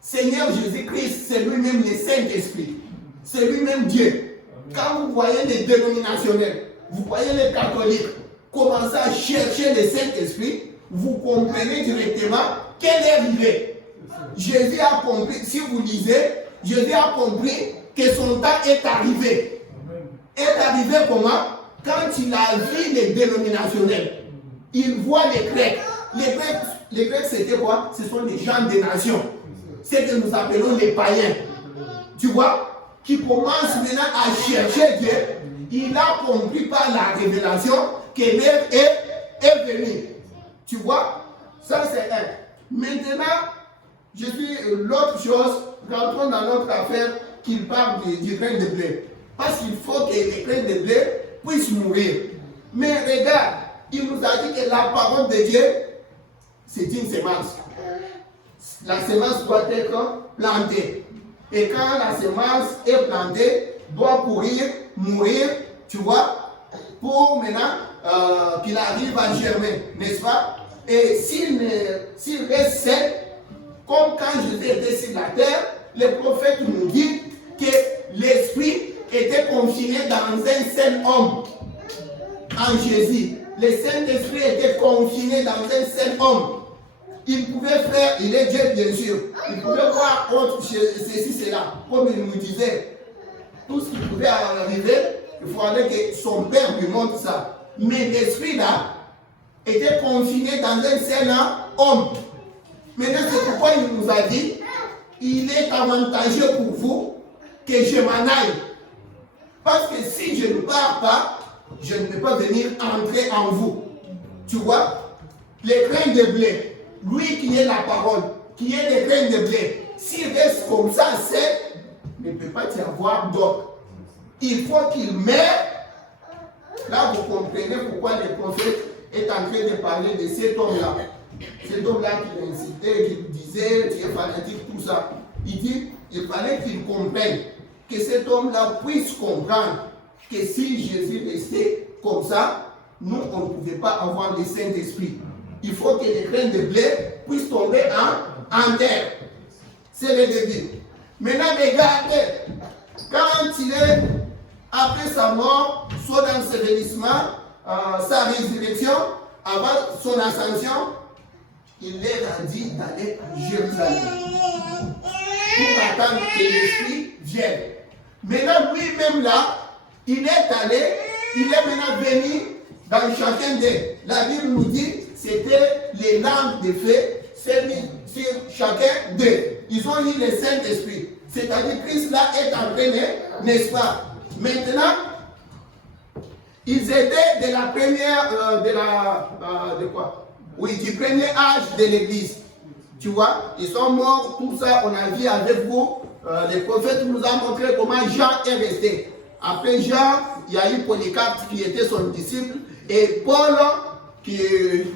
Seigneur Jésus-Christ, c'est lui-même le Saint-Esprit. C'est lui-même Dieu. Quand vous voyez les dénominationnels, vous voyez les catholiques commencer à chercher le Saint-Esprit, vous comprenez directement quelle est arrivée. Jésus a compris, si vous lisez, Jésus a compris que son temps est arrivé. Est arrivé comment? Quand il a vu les dénominationnels. Il voit les Grecs. Les Grecs, c'était quoi? Ce sont des gens des nations. Ce que nous appelons les païens. Tu vois? Qui commencent maintenant à chercher Dieu. Il a compris par la révélation que l'heure est venue. Tu vois? Ça, c'est un. Maintenant, je suis l'autre chose. Rentrons dans notre affaire qu'il parle du grain de blé. Parce qu'il faut que les grains de blé puissent mourir. Mais regarde, il nous a dit que la parole de Dieu, c'est une semence. La semence doit être plantée. Et quand la semence est plantée, doit pourrir, mourir, tu vois, pour maintenant qu'il arrive à germer, n'est-ce pas? Et s'il reste sec, comme quand Jésus était sur la terre, le prophète nous dit que l'esprit était confiné dans un seul homme, en Jésus. Le Saint-Esprit était confiné dans un seul homme. Il pouvait faire, il est Dieu bien sûr, il pouvait voir autre ceci, cela, comme il nous disait. Tout ce qui pouvait arriver, il fallait que son père lui montre ça. Mais l'esprit là était confiné dans un seul homme. Maintenant, c'est pourquoi il nous a dit, il est avantageux pour vous que je m'en aille. Parce que si je ne pars pas, je ne peux pas venir entrer en vous. Tu vois? Les grains de blé, lui qui est la parole, qui est les grains de blé, s'il reste comme ça, c'est, il ne peut pas y avoir d'autre. Il faut qu'il meure. Là, vous comprenez pourquoi le prophète est en train de parler de cet homme-là. Cet homme-là qui l'incitait, qui disait, tu es fanatique, tout ça. Il dit, il fallait qu'il comprenne, que cet homme-là puisse comprendre que si Jésus restait comme ça, nous, on ne pouvait pas avoir le Saint-Esprit. Il faut que les grains de blé puissent tomber en terre. C'est le début. Maintenant, regardez, quand il est, après sa mort, soit dans ce bénissement, sa résurrection, avant son ascension, il leur a dit d'aller à Jérusalem pour attendre que l'Esprit vienne. Maintenant, lui-même là, il est allé, il est maintenant venu dans chacun d'eux. La Bible nous dit, c'était les langues de feu sur chacun d'eux. Ils ont eu le Saint-Esprit. C'est-à-dire Christ là est entraîné, n'est-ce pas? Maintenant, ils étaient de la première, de quoi? Oui, du premier âge de l'Église. Tu vois, ils sont morts, tout ça, on a vu avec vous. Le prophète nous a montré comment Jean est resté. Après Jean, il y a eu Polycarpe qui était son disciple. Et Paul,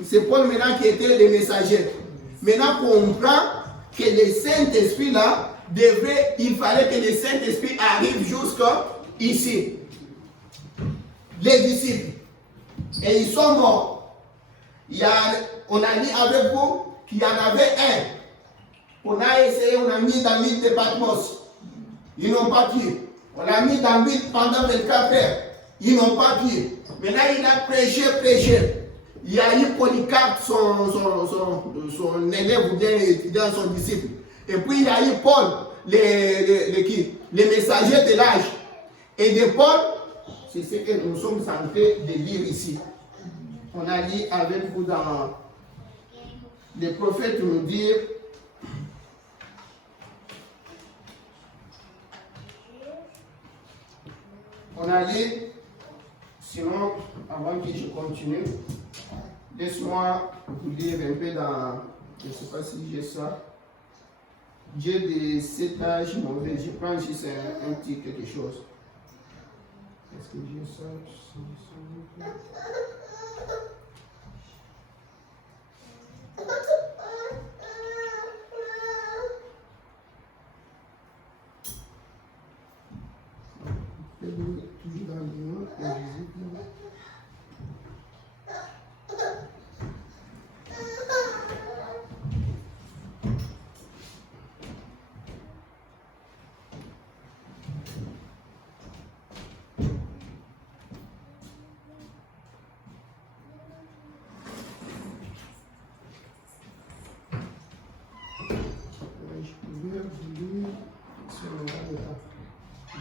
c'est Paul maintenant qui était le messager. Maintenant, on comprend que le Saint-Esprit là, il fallait que le Saint-Esprit arrive jusqu'ici. Les disciples. Et ils sont morts. On a dit avec vous qu'il y en avait un. On a essayé, on a mis dans l'île de Patmos. Ils n'ont pas pu. On l'a mis dans l'île pendant 24 heures. Ils n'ont pas pu. Maintenant, il a prêché. Il y a eu Polycarpe, son élève ou bien étudiant, son disciple. Et puis il y a eu Paul, les messagers de l'âge. Et de Paul, c'est ce que nous sommes en train de lire ici. On a lu avec vous dans les prophètes nous dire on a lu, sinon avant que je continue, laisse-moi vous lire un peu dans, je ne sais pas si j'ai ça. Dieu de cet âge mauvais, je prends juste un petit quelque chose. Est-ce que j'ai ça? Toujours dans le nom, invisible.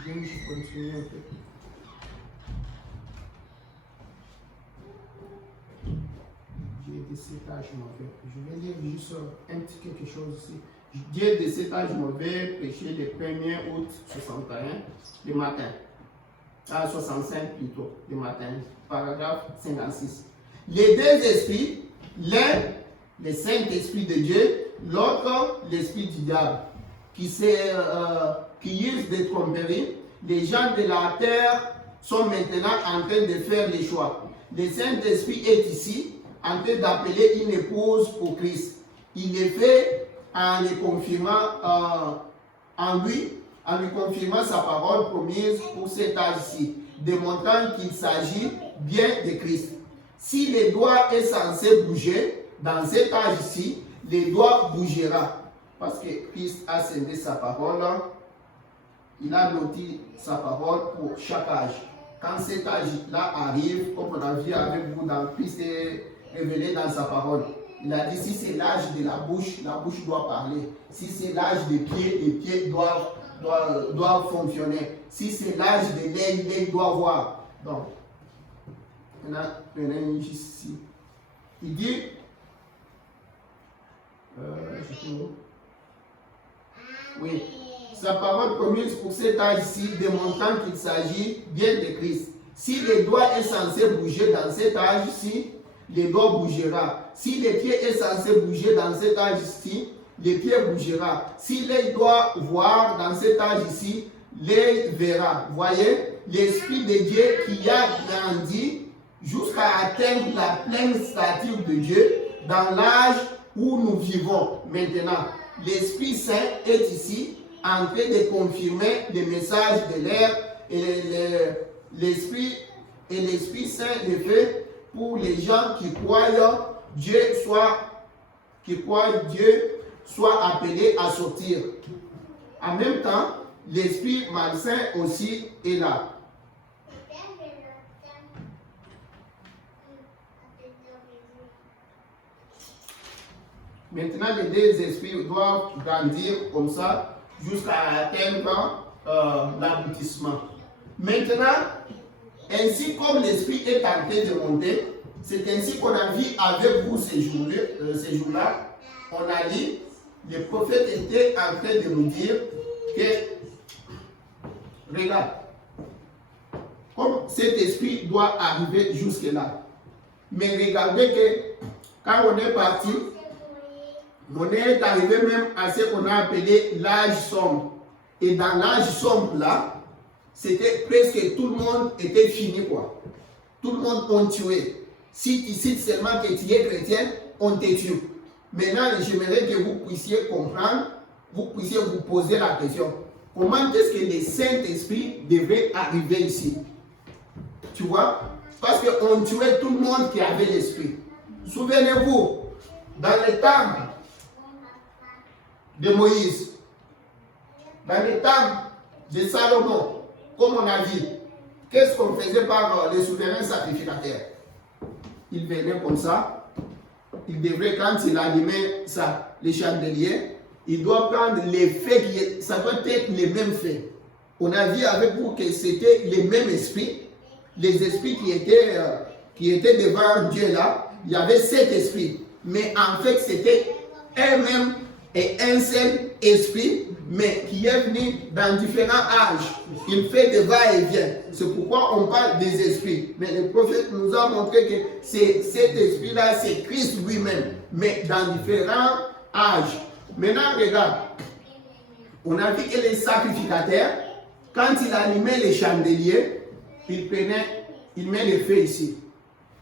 Je continue un peu. Dieu de cet âge mauvais. Je vais lire juste un petit quelque chose ici. Dieu de cet âge mauvais, prêché le 1er août 61, le matin. 65 plutôt, le matin. Paragraphe 56. Les deux esprits, l'un, le Saint-Esprit de Dieu, l'autre, l'Esprit du diable, qui usent de tromperies. Les gens de la terre sont maintenant en train de faire les choix. Le Saint-Esprit est ici, en train d'appeler une épouse pour Christ. Il le fait en le confirmant en lui confirmant sa parole promise pour cet âge-ci, démontrant qu'il s'agit bien de Christ. Si le doigt est censé bouger, dans cet âge-ci, le doigt bougera. Parce que Christ a scellé sa parole, il a noté sa parole pour chaque âge. Quand cet âge-là arrive, comme on a vu avec vous dans Christ est révélé dans sa parole, il a dit si c'est l'âge de la bouche doit parler. Si c'est l'âge des pieds, les pieds doivent fonctionner. Si c'est l'âge de l'œil, l'œil doit voir. Donc, on a ici. Il dit, oui, sa parole promise pour cet âge-ci, démontrant qu'il s'agit bien de Christ. Si le doigt est censé bouger dans cet âge-ci, le doigt bougera. Si le pied est censé bouger dans cet âge-ci, le pied bougera. Si l'œil doit voir dans cet âge-ci, l'œil verra. Voyez, l'Esprit de Dieu qui a grandi jusqu'à atteindre la pleine stature de Dieu dans l'âge où nous vivons maintenant. L'Esprit Saint est ici en train de confirmer le message de l'air et l'Esprit Saint le fait pour les gens qui croient Dieu soit appelé à sortir. En même temps, l'esprit malsain aussi est là. Maintenant, les deux esprits doivent grandir comme ça jusqu'à atteindre l'aboutissement. Maintenant, ainsi comme l'esprit est en train de monter, c'est ainsi qu'on a vu avec vous ces jours-là. On a dit, le prophète était en train de nous dire que, regarde, comme cet esprit doit arriver jusque-là. Mais regardez que quand on est parti, on est arrivé même à ce qu'on a appelé l'âge sombre. Et dans l'âge sombre là, c'était presque tout le monde était fini quoi. tout le monde on tué. Si tu cites seulement que tu es chrétien, on te tue. Maintenant, j'aimerais que vous puissiez comprendre, vous puissiez vous poser la question. Comment est-ce que le Saint-Esprit devait arriver ici? Tu vois? Parce qu'on tuait tout le monde qui avait l'Esprit. Souvenez-vous, dans le temps de Moïse, dans le temps de Salomon, comme on a dit, qu'est-ce qu'on faisait par les souverains sacrificateurs? Il venait comme ça, il devrait, quand il allumait ça, les chandeliers, il doit prendre les faits, ça doit être les mêmes faits. On a vu avec vous que c'était les mêmes esprits, les esprits qui étaient devant Dieu là, il y avait 7 esprits. Mais en fait, c'était un même et un seul esprit, mais qui est venu dans différents âges. Il fait des va-et-vient. C'est pourquoi on parle des esprits. Mais le prophète nous a montré que cet esprit-là, c'est Christ lui-même, mais dans différents âges. Maintenant, regarde, on a vu que les sacrificateurs, quand il allumait les chandeliers, il met le feu ici.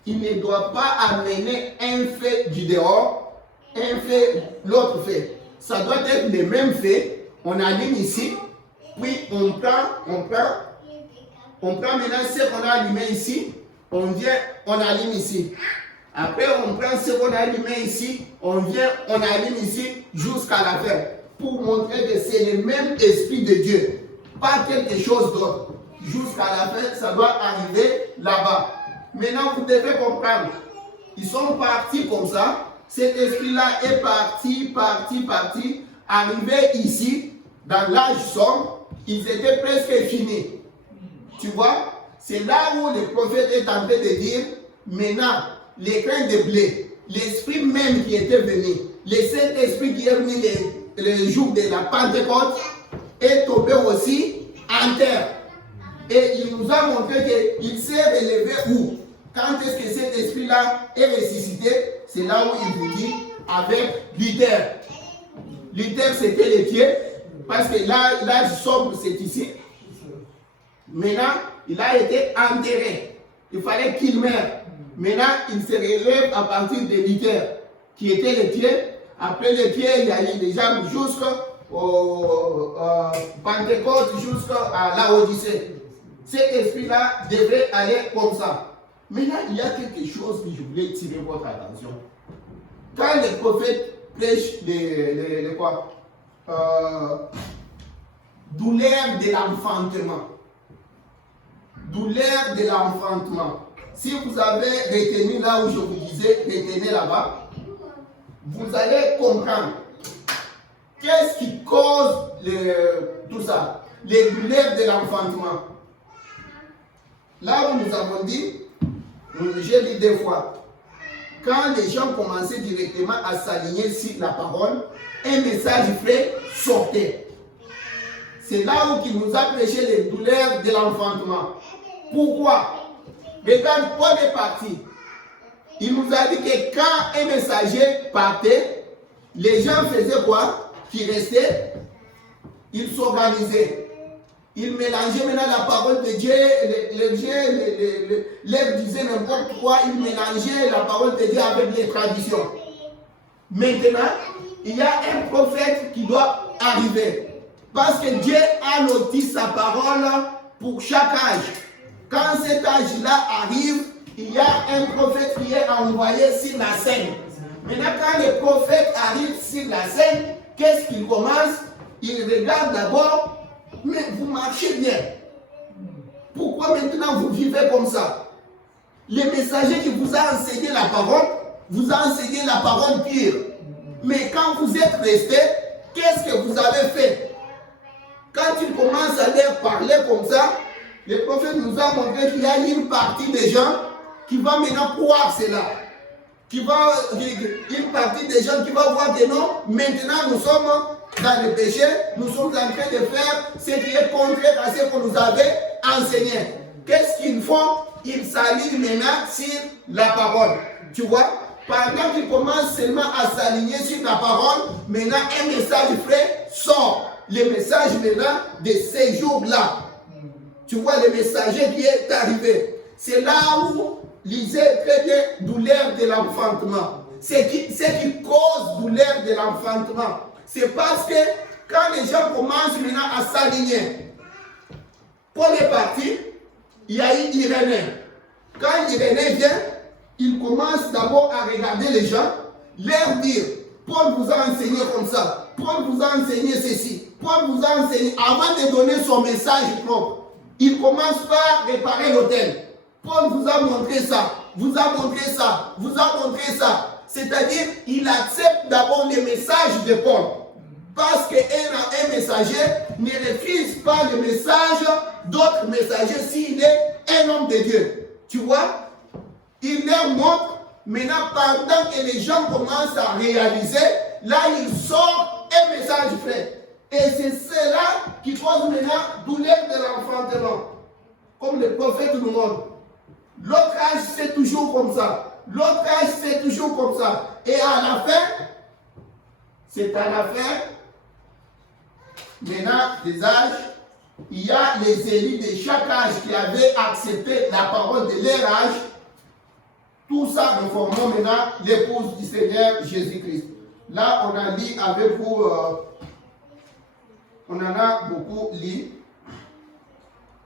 Il ne doit pas amener un feu du dehors, un feu, l'autre feu. Ça doit être le même feu. On allume ici, puis on prend maintenant ce qu'on a allumé ici, on vient, on allume ici. Après, on prend ce qu'on a allumé ici, on vient, on allume ici jusqu'à la fin, pour montrer que c'est le même esprit de Dieu, pas quelque chose d'autre. Jusqu'à la fin, ça doit arriver là-bas. Maintenant, vous devez comprendre, ils sont partis comme ça, cet esprit-là est parti, arrivé ici, dans l'âge sombre, ils étaient presque finis. Tu vois, c'est là où le prophète est en train de dire, maintenant, les grains de blé, l'esprit même qui était venu, le Saint-Esprit qui est venu le jour de la Pentecôte, est tombé aussi en terre. Et il nous a montré qu'il s'est relevé où? Quand est-ce que cet esprit-là est ressuscité? C'est là où il vous dit, avec Luther. Luther, c'était les pieds, parce que l'âge sombre, c'est ici. Maintenant, il a été enterré. Il fallait qu'il meure. Maintenant, il se relève à partir de Luther, qui était les pieds. Après les pieds, il y a eu les jambes jusqu'au Pentecôte, jusqu'à la Odyssée. Cet esprit-là devait aller comme ça. Maintenant, il y a quelque chose que je voulais tirer votre attention. Quand les prophètes prêchent douleur de l'enfantement. Douleur de l'enfantement. Si vous avez retenu là où je vous disais, retenez là-bas, vous allez comprendre qu'est-ce qui cause tout ça, les douleurs de l'enfantement. Là où nous avons dit, j'ai lu des fois, quand les gens commençaient directement à s'aligner sur la parole, un message frais sortait. C'est là où il nous a prêché les douleurs de l'enfantement. Pourquoi? Regarde, Paul est parti. Il nous a dit que quand un messager partait, les gens faisaient quoi? Qui restaient, ils s'organisaient. Ils mélangeaient maintenant la parole de Dieu, leur disaient n'importe quoi, ils mélangeaient la parole de Dieu avec les traditions. Maintenant, il y a un prophète qui doit arriver. Parce que Dieu a loti sa parole pour chaque âge. Quand cet âge-là arrive, il y a un prophète qui est envoyé sur la scène. Maintenant, quand le prophète arrive sur la scène, qu'est-ce qu'il commence? Il regarde d'abord. Mais vous marchez bien. Pourquoi maintenant vous vivez comme ça? Le messager qui vous a enseigné la parole, vous a enseigné la parole pure. Mais quand vous êtes resté, qu'est-ce que vous avez fait? Quand il commence à leur parler comme ça, le prophète nous a montré qu'il y a une partie des gens qui va maintenant croire cela. Une partie des gens qui va voir que non, maintenant nous sommes dans le péché, nous sommes en train de faire ce qui est contraire à ce que nous avait enseigné. Qu'est-ce qu'ils font? Ils s'alignent maintenant sur la parole. Tu vois? Pendant qu'ils commencent seulement à s'aligner sur la parole, maintenant un message frais sort. Le message maintenant de ces jours-là. Tu vois le messager qui est arrivé. c'est là où lisez très bien douleur de l'enfantement. Ce qui cause douleur de l'enfantement, c'est parce que quand les gens commencent maintenant à s'aligner, Paul est parti, il y a eu Irénée. Quand Irénée vient, il commence d'abord à regarder les gens, leur dire, Paul vous a enseigné comme ça, Paul vous a enseigné ceci, Paul vous a enseigné, avant de donner son message propre, il commence par réparer l'autel. Paul vous a montré ça, vous a montré ça, vous a montré ça. C'est-à-dire, il accepte d'abord les messages de Paul. Parce qu'un messager ne refuse pas le message d'autres messagers s'il est un homme de Dieu. Tu vois? Il leur montre, maintenant, pendant que les gens commencent à réaliser, là, il sort un message fait. Et c'est cela qui cause maintenant douleur de l'enfantement. Comme le prophète nous montre. L'autre âge, c'est toujours comme ça. L'autre âge, c'est toujours comme ça. Et à la fin, c'est à la fin, maintenant, des âges, il y a les élus de chaque âge qui avaient accepté la parole de leur âge. Tout ça, nous formons maintenant l'épouse du Seigneur Jésus-Christ. Là, on a lu avec vous, on en a beaucoup lu.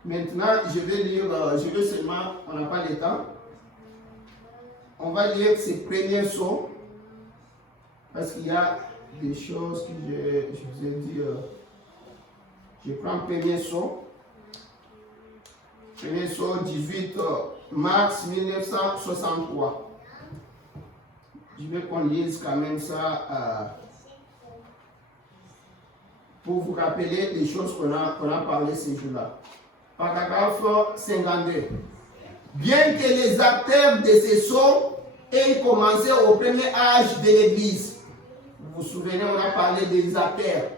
Maintenant, je vais lire, je vais seulement, on n'a pas le temps. On va lire ces premiers sons, parce qu'il y a des choses que je vous ai dit. Je prends le premier son. Premier son, 18 mars 1963. Je vais qu'on lise quand même ça pour vous rappeler les choses qu'on a parlé ces jours-là. Paragraphe 52. Bien que les acteurs de ces sons aient commencé au premier âge de l'Église, vous vous souvenez, on a parlé des acteurs.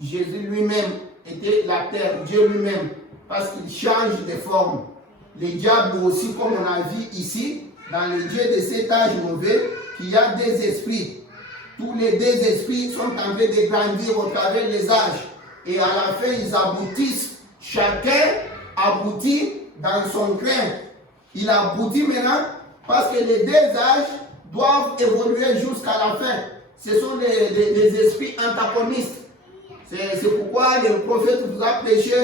Jésus lui-même était l'acteur, Dieu lui-même, parce qu'il change de forme. Les diables aussi, comme on a vu ici, dans les dieux de cet âge mauvais, qu'il y a des esprits. Tous les deux esprits sont en train de grandir au travers des âges. Et à la fin, ils aboutissent. Chacun aboutit dans son craint. Il aboutit maintenant parce que les deux âges doivent évoluer jusqu'à la fin. Ce sont des esprits antagonistes. C'est pourquoi le prophète vous a prêché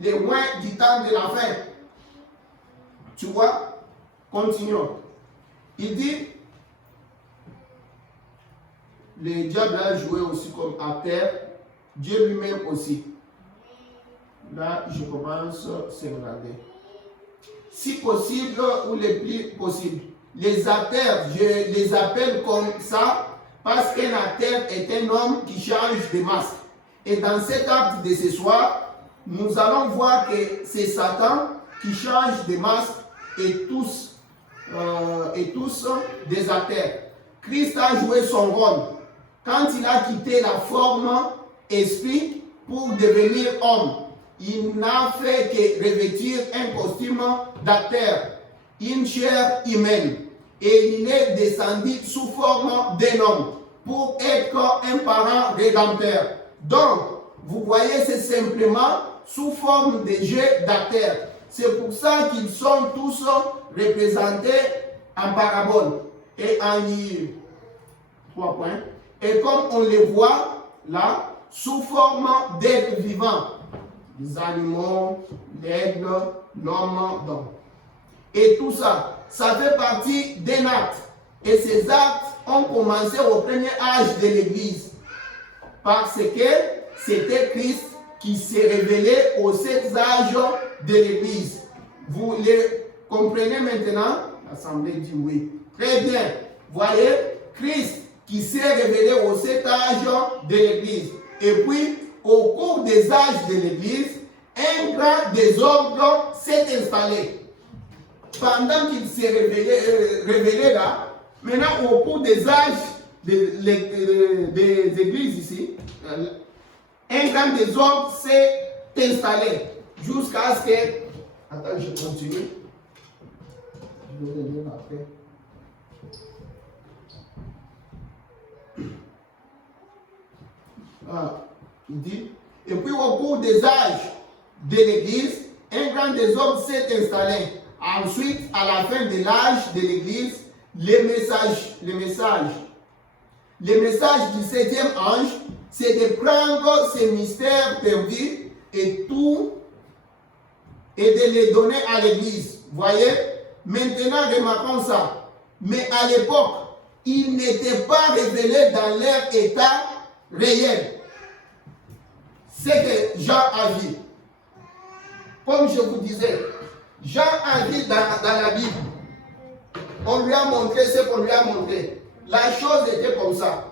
les loin du temps de la fin. Tu vois? Continuons. Il dit, le diable a joué aussi comme acteur, Dieu lui-même aussi. Là, je commence à se regarder. Si possible, ou le plus possible. Les acteurs, je les appelle comme ça, parce qu'un acteur est un homme qui change de masque. Et dans cet acte de ce soir, nous allons voir que c'est Satan qui change de masque et tous des acteurs. Christ a joué son rôle quand il a quitté la forme esprit pour devenir homme. Il n'a fait que revêtir un costume d'acteur, une chair humaine, et il est descendu sous forme d'un homme pour être un parent rédempteur. Donc, vous voyez, c'est simplement sous forme de jeu d'acteurs. C'est pour ça qu'ils sont tous représentés en parabole et en 3 points. Et comme on les voit là, sous forme d'êtres vivants, les animaux, l'aigle, l'homme, donc. Et tout ça, ça fait partie d'un acte. Et ces actes ont commencé au premier âge de l'Église. Parce que c'était Christ qui s'est révélé aux 7 âges de l'Église. Vous les comprenez maintenant? L'Assemblée dit oui. Très bien. Voyez, Christ qui s'est révélé aux 7 âges de l'Église. Et puis, au cours des âges de l'Église, un grand désordre s'est installé. Pendant qu'il s'est révélé là, maintenant au cours des âges des églises ici, un grand désordre s'est installé jusqu'à ce que... Attends, je continue. Je vais le lire après. Il dit, et puis au cours des âges de l'Église, un grand désordre s'est installé, Ensuite, à la fin de l'âge de l'Église, les messages du septième ange, c'est de prendre ces mystères perdus et de les donner à l'Église. Voyez? Maintenant, remarquons ça. Mais à l'époque, ils n'étaient pas révélés dans leur état réel. C'est que Jean a vu. Comme je vous disais, Jean a vu dans la Bible. On lui a montré ce qu'on lui a montré. La chose était comme ça.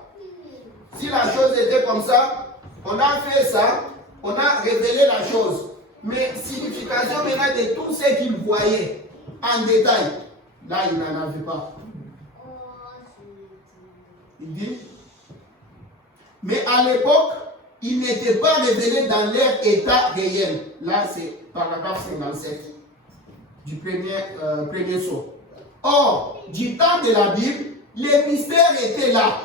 Si la chose était comme ça, on a fait ça, on a révélé la chose. Mais signification maintenant de tout ce qu'il voyait en détail, là il n'en avait pas. Il dit, mais à l'époque, ils n'étaient pas révélés dans leur état réel. Là c'est paragraphe 57 du premier saut. Or, du temps de la Bible, les mystères étaient là.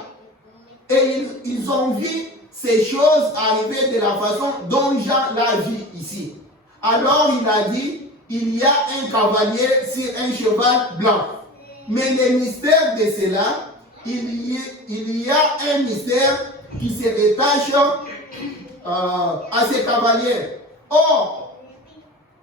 Et ils ont vu ces choses arriver de la façon dont Jean l'a vu ici. Alors il a dit, il y a un cavalier sur un cheval blanc. Mais le mystère de cela, il y a un mystère qui se rattache à ce cavalier. Or,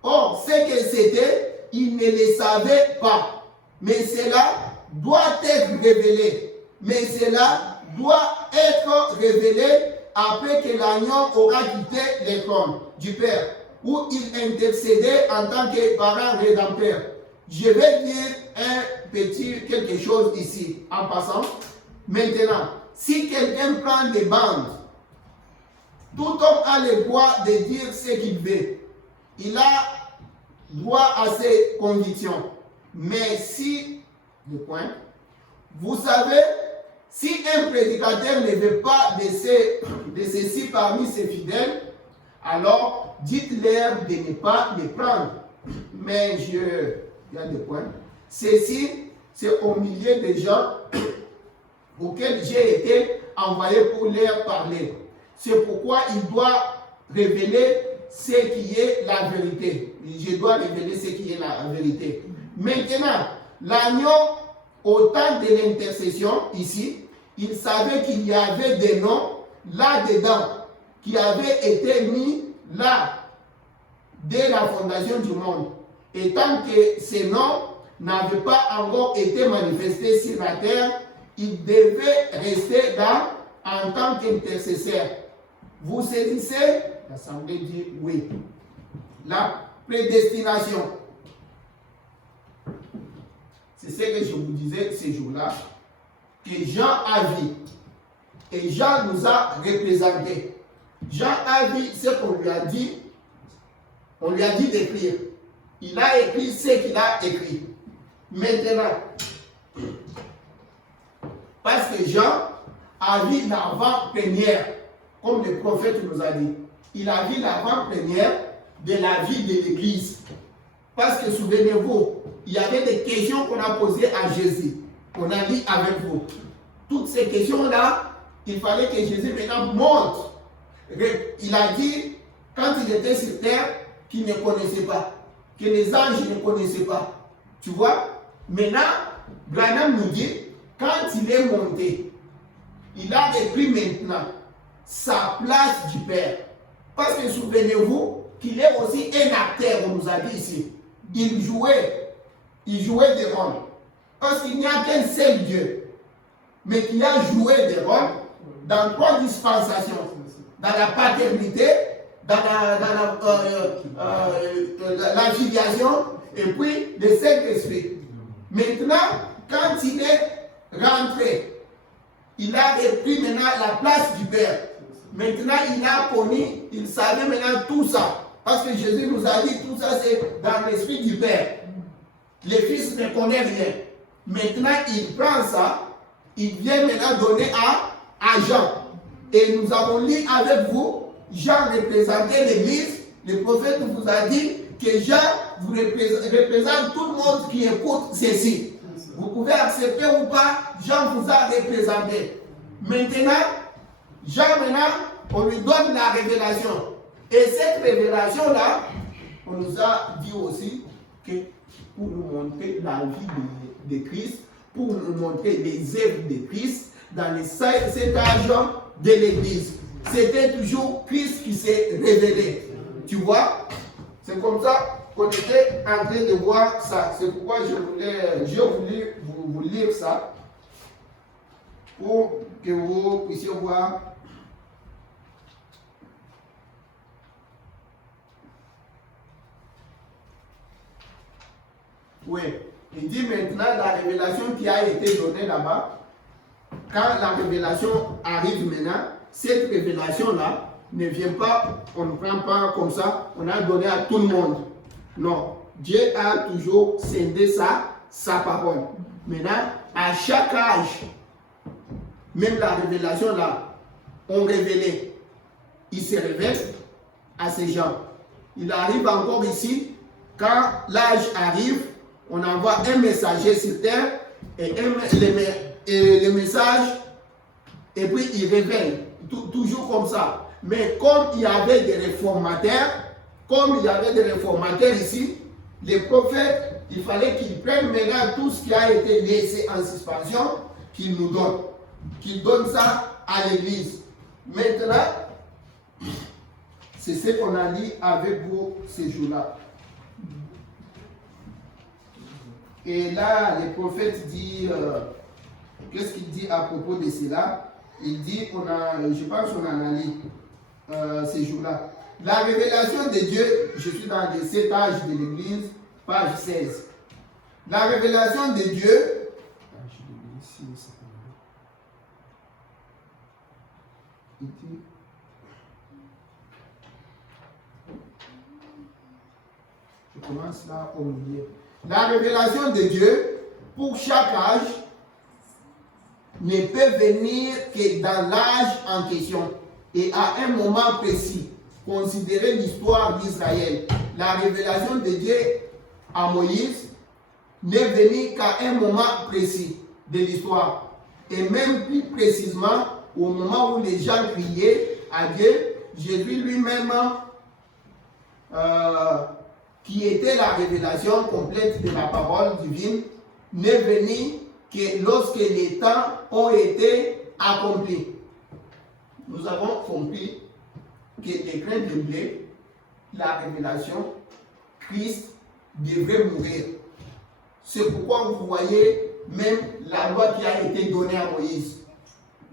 ce que c'était, il ne le savait pas. Mais cela doit être révélé. Mais cela doit être révélé après que l'agneau aura quitté les trônes du Père, où il intercédait en tant que parent rédempteur. Je vais dire quelque chose ici, en passant. Maintenant, si quelqu'un prend des bandes, tout homme a le droit de dire ce qu'il veut. Il a droit à ses convictions. Mais si, vous savez, si un prédicateur ne veut pas de ceci parmi ses fidèles, alors dites-leur de ne pas les prendre. Mais il y a des points. Ceci, c'est au milieu des gens auxquels j'ai été envoyé pour leur parler. C'est pourquoi il doit révéler ce qui est la vérité. Je dois révéler ce qui est la vérité. Maintenant, l'agneau, au temps de l'intercession, ici, il savait qu'il y avait des noms là-dedans qui avaient été mis là dès la fondation du monde. Et tant que ces noms n'avaient pas encore été manifestés sur la terre, ils devaient rester là en tant qu'intercesseurs. Vous saisissez? L'Assemblée dit oui. La prédestination. C'est ce que je vous disais ces jours-là, que Jean a vu. Et Jean nous a représentés. Jean a vu ce qu'on lui a dit. On lui a dit d'écrire. Il a écrit ce qu'il a écrit. Maintenant, parce que Jean a vu l'avant-première, comme le prophète nous a dit. Il a vu l'avant-première de la vie de l'Église. Parce que souvenez-vous, il y avait des questions qu'on a posées à Jésus. On a dit avec vous. Toutes ces questions-là, il fallait que Jésus maintenant montre. Il a dit, quand il était sur terre, qu'il ne connaissait pas. Que les anges ne connaissaient pas. Tu vois? Maintenant, Branham nous dit, quand il est monté, il a repris maintenant sa place du Père. Parce que souvenez-vous qu'il est aussi un acteur, on nous a dit ici. Il jouait des rôles. Parce qu'il n'y a qu'un seul Dieu, mais qui a joué des rôles dans 3 dispensations. Dans la paternité, dans la filiation, et puis le Saint-Esprit. Maintenant, quand il est rentré, il a repris maintenant la place du Père. Maintenant, il a connu, il savait maintenant tout ça. Parce que Jésus nous a dit tout ça, c'est dans l'esprit du Père. Le Fils ne connaît rien. Maintenant, il prend ça, il vient maintenant donner à Jean. Et nous avons lu avec vous, Jean représentait l'Église. Le prophète vous a dit que Jean vous représente tout le monde qui écoute ceci. Vous pouvez accepter ou pas, Jean vous a représenté. Maintenant, Jean, on lui donne la révélation. Et cette révélation-là, on nous a dit aussi que pour nous montrer la vie de Christ, pour nous montrer les œuvres de Christ dans les 7 âges de l'Église. C'était toujours Christ qui s'est révélé. Tu vois? C'est comme ça qu'on était en train de voir ça. C'est pourquoi j'ai voulu vous lire ça pour que vous puissiez voir. Oui, il dit maintenant la révélation qui a été donnée là-bas, quand la révélation arrive maintenant, cette révélation-là ne vient pas, on ne prend pas comme ça, on a donné à tout le monde. Non, Dieu a toujours scindé sa parole. Maintenant, à chaque âge, même la révélation là, on révélait. Il se révèle à ces gens. Il arrive encore ici, quand l'âge arrive, on envoie un messager sur terre et le message, et puis il révèle, toujours comme ça. Mais comme il y avait des réformateurs, ici, les prophètes, il fallait qu'ils prennent maintenant tout ce qui a été laissé en suspension, qu'ils nous donnent. Qu'ils donnent ça à l'église. Maintenant, c'est ce qu'on a dit avec vous ces jours-là. Et là, le prophète dit, qu'est-ce qu'il dit à propos de cela? Il dit, je pense qu'on en a lu ces jours-là. La révélation de Dieu, je suis dans les 7 âges de l'Église, page 16. La révélation de Dieu, je commence là au milieu. La révélation de Dieu, pour chaque âge, ne peut venir que dans l'âge en question et à un moment précis. Considérez l'histoire d'Israël. La révélation de Dieu à Moïse n'est venue qu'à un moment précis de l'histoire. Et même plus précisément, au moment où les gens criaient à Dieu, Jésus lui-même, qui était la révélation complète de la parole divine, n'est venu que lorsque les temps ont été accomplis. Nous avons compris que les grains de blé, la révélation, Christ devrait mourir. C'est pourquoi vous voyez même la loi qui a été donnée à Moïse.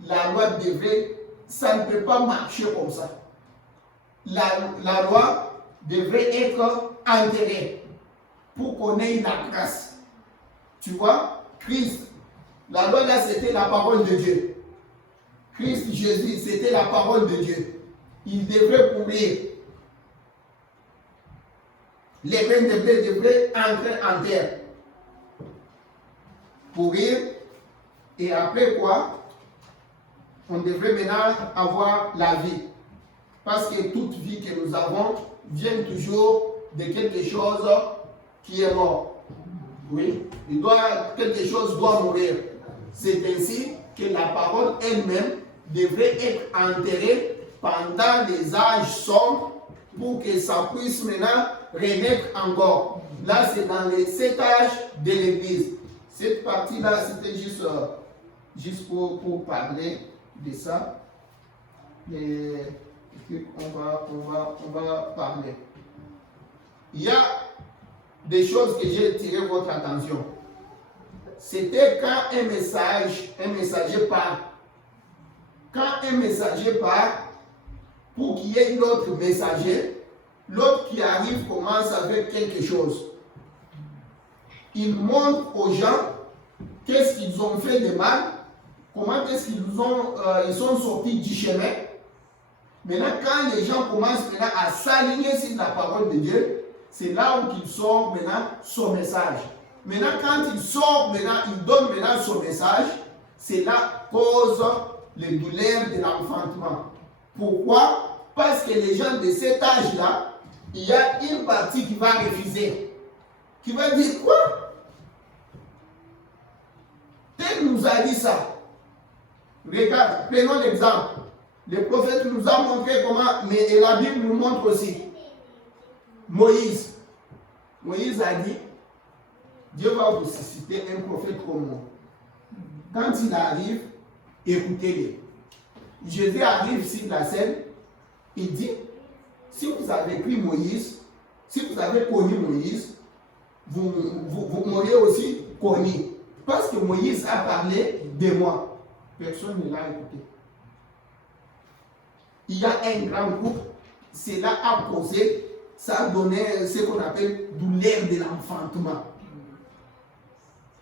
La loi devrait, ça ne peut pas marcher comme ça. La loi devrait être enterrée pour qu'on ait la grâce. Tu vois, Christ, la loi là c'était la parole de Dieu. Christ Jésus, c'était la parole de Dieu. Il devrait mourir. Les grains de blé devraient entrer en terre. Pourrir. Et après quoi? On devrait maintenant avoir la vie. Parce que toute vie que nous avons vient toujours de quelque chose qui est mort. Oui, quelque chose doit mourir. C'est ainsi que la parole elle-même devrait être enterrée pendant les âges sombres pour que ça puisse maintenant renaître encore. Là, c'est dans les 7 âges de l'Église. Cette partie-là, c'était juste pour parler de ça. Et on va parler. Il y a des choses que j'ai tiré votre attention. C'était quand un messager part. Quand un messager part, pour qu'il y ait l'autre messager, l'autre qui arrive commence avec quelque chose. Il montre aux gens qu'est-ce qu'ils ont fait de mal, comment est-ce ils sont sortis du chemin. Maintenant, quand les gens commencent maintenant à s'aligner sur la parole de Dieu, c'est là où il sort maintenant son message. Maintenant, quand il sort, maintenant, il donne maintenant son message, c'est là cause les douleurs de l'enfantement. Pourquoi? Parce que les gens de cet âge-là, il y a une partie qui va refuser. Qui va dire quoi? Tel nous a dit ça. Regarde, prenons l'exemple. Le prophète nous a montré comment, mais la Bible nous montre aussi. Moïse a dit, Dieu va vous susciter un prophète comme moi. Quand il arrive, écoutez-le. Jésus arrive sur la scène, il dit, si vous avez pris Moïse, si vous avez connu Moïse, vous m'aurez aussi connu. Parce que Moïse a parlé de moi. Personne ne l'a écouté. Il y a un grand groupe, cela a causé, ça a donné ce qu'on appelle douleur de l'enfantement.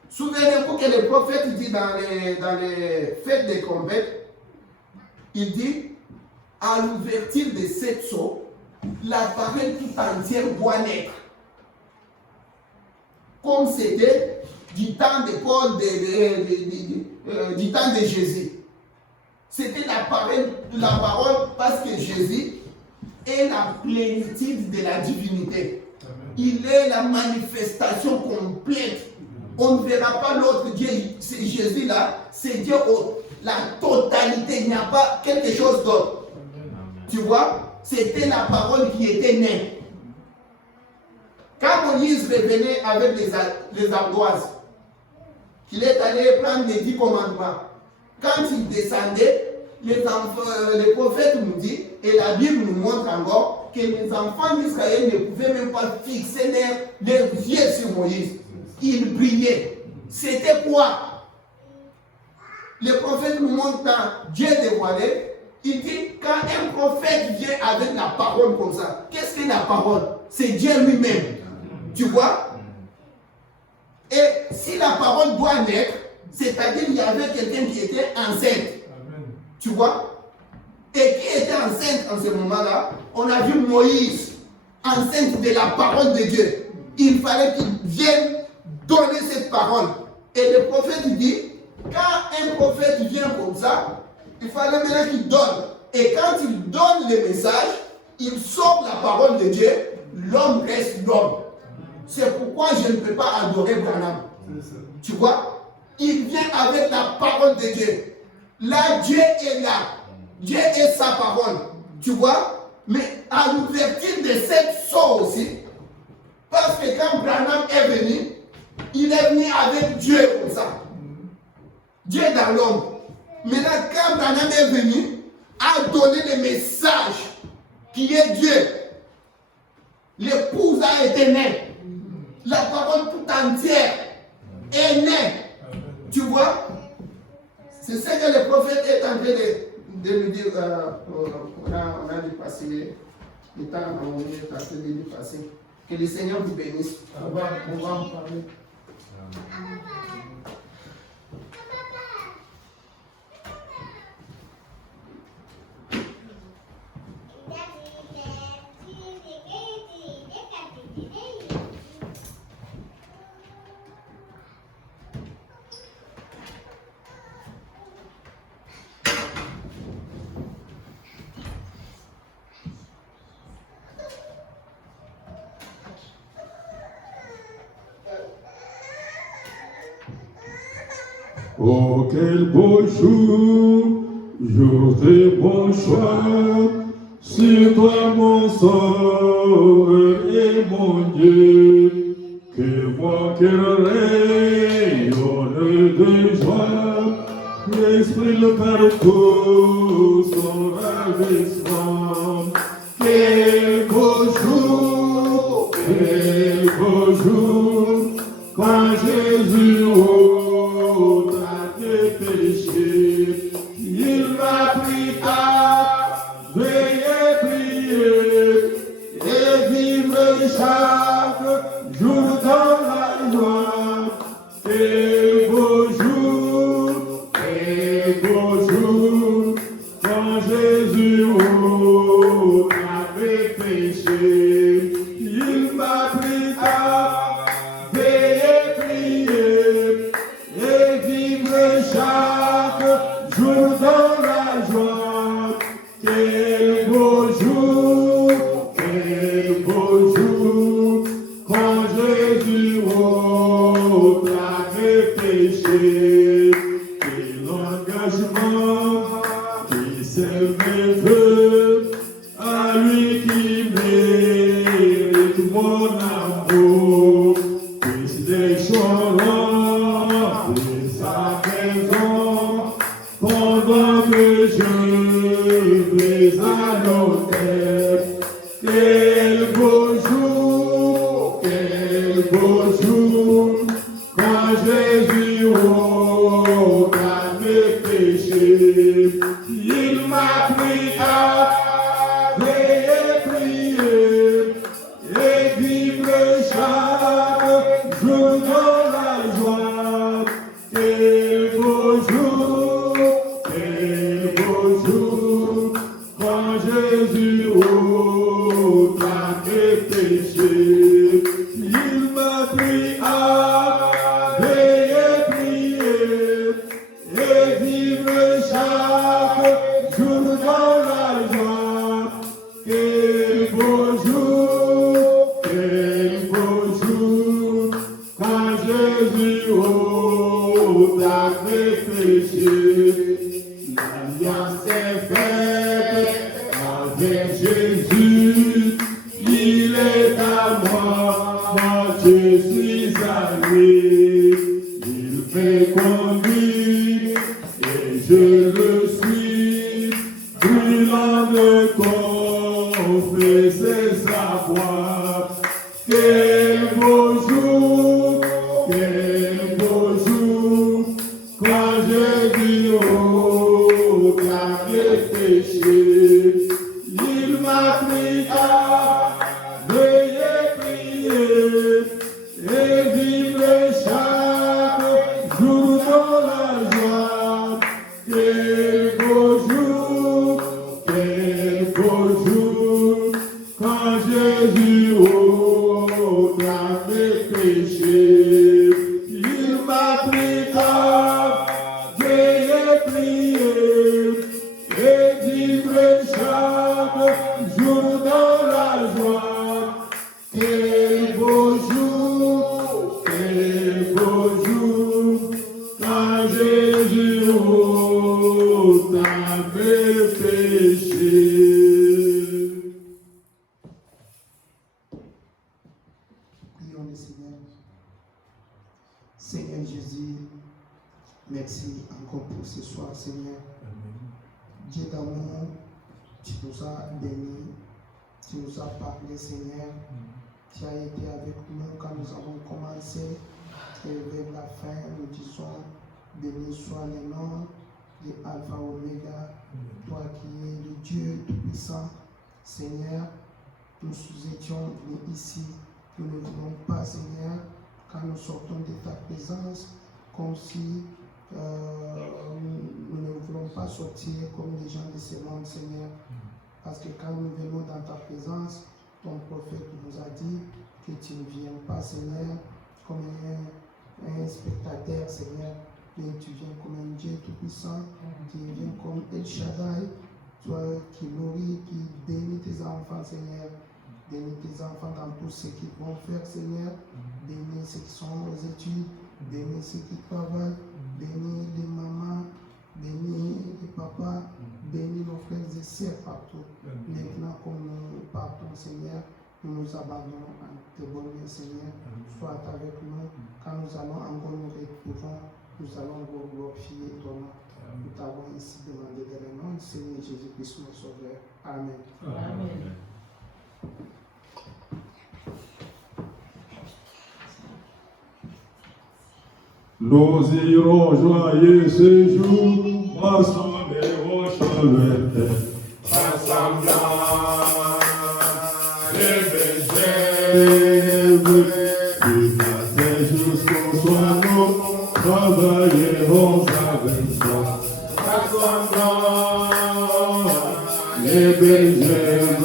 Souvenez-vous que le prophète dit dans les fêtes des trompettes, il dit, à l'ouverture de cette sceaux, la parole tout entière doit naître. Comme c'était du temps de Paul, du temps de Jésus. C'était la parole parce que Jésus est la plénitude de la divinité. Amen. Il est la manifestation complète. On ne verra pas l'autre Dieu, c'est Jésus là, c'est Dieu la totalité, il n'y a pas quelque chose d'autre. Tu vois, c'était la parole qui était née. Quand Moïse revenait avec les ardoises, qu'il est allé prendre les 10 commandements, quand il descendait, les prophètes nous disent, et la Bible nous montre encore, que les enfants d'Israël ne pouvaient même pas fixer leurs yeux sur Moïse. Ils brillaient. C'était quoi? Les prophètes nous montrent quand Dieu dévoilé, il dit, quand un prophète vient avec la parole comme ça, qu'est-ce que la parole? C'est Dieu lui-même. Tu vois? Et si la parole doit naître, c'est-à-dire qu'il y avait quelqu'un qui était enceinte. Amen. Tu vois? Et qui était enceinte en ce moment-là? On a vu Moïse, enceinte de la parole de Dieu. Il fallait qu'il vienne donner cette parole. Et le prophète dit, quand un prophète vient comme ça, il fallait maintenant qu'il donne. Et quand il donne le message, il sort la parole de Dieu, l'homme reste l'homme. C'est pourquoi je ne peux pas adorer Branham. Tu vois? Il vient avec la parole de Dieu. Là, Dieu est là. Dieu est sa parole. Tu vois? Mais à l'ouverture de cette source aussi, parce que quand Branham est venu, il est venu avec Dieu comme ça. Dieu dans l'homme. Maintenant, quand Branham est venu, a donné le message qui est Dieu. L'épouse a été née. La parole tout entière est née. Tu vois? C'est ce que le prophète est en train de nous dire. On a dépassé le temps, on est en train de dépasser. Que le Seigneur vous bénisse. On va en parler. Oh, quel beau jour, jour de bon choix, sur toi mon sauveur et mon Dieu, que mon cœur rayonne de joie, l'exprime partout son ravissement. Quel beau jour, quand Jésus il m'a pris à veiller, prier et vivre chaque jour dans la joie. Et beau jour, quand Jésus avait péché, il m'a pris à veiller, prier et vivre chaque jour dans la joie. Quel beau jour, quand Jésus avait péché. Quel engagement qui s'élève à lui qui mérite mon amour. Puisse des choses péchés. Il m'a pris à veiller, prier et vivre chaque jour dans la joie. Quel beau jour, quand Jésus ôta mes péchés. L'alliance est faite avec Jésus, il est à moi, moi je suis à lui. Il fait conduire et je le suis, brûlant de confesser sa voix. Quel beau jour, quand Jésus ôta mes péchés. Il m'a pris à veiller, prier et vivre chaque jour dans la joie. Quel beau jour, quand Jésus ôta mes péchés. Il m'a pris à veiller, prier et vivre chaque jour dans la joie. Quel beau jour, quand Jésus ôta mes péchés. Prions le Seigneur. Seigneur Jésus, merci encore pour ce soir, Seigneur. Dieu d'amour, tu nous as bénis, tu nous as parlé, Seigneur. Tu as été avec nous quand nous avons commencé. Et vers la fin, nous disons, béni soit le nom de Alpha Omega, toi qui es le Dieu Tout-Puissant. Seigneur, nous étions venus ici, nous ne voulons pas, Seigneur, quand nous sortons de ta présence, comme si nous ne voulons pas sortir comme les gens de ce monde, Seigneur. Parce que quand nous venons dans ta présence, ton prophète nous a dit que tu ne viens pas, Seigneur, comme un spectateur, Seigneur, mais tu viens comme un Dieu tout-puissant, tu viens comme El Shaddai, toi qui nourris, qui bénis tes enfants, Seigneur. Bénis tes enfants dans tout ce qu'ils vont faire, Seigneur. Bénis ceux qui sont aux études, bénis ceux qui travaillent, bénis les mamans, bénis les papas, bénis nos frères et sœurs partout. Maintenant, comme nous partons, Seigneur, nous nous abandonnons à tes bonnes mains, Seigneur. Sois avec nous. Quand nous allons encore nous retrouver, nous allons vous glorifier ton nom. Nous t'avons ici demandé dans le nom du Seigneur Jésus-Christ, notre Sauveur. Amen. Amen. Nous irons joyeux ce jour, ensemble au chevet, rassemblant les bergères, du matin jusqu'au soir, nous travaillerons avec toi, rassemblant les bergères,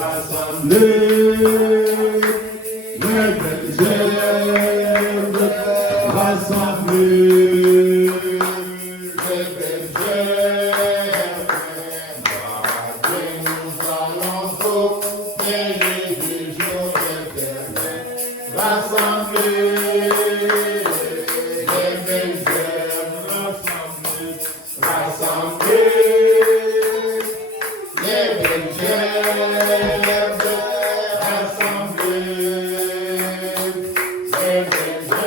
rassemblés, les bergères. Rassemblés, les bergères, nous allons sauver les jours éternels. Rassemblés, les bergères, rassemblés, les bergères, rassemblés, les bergères.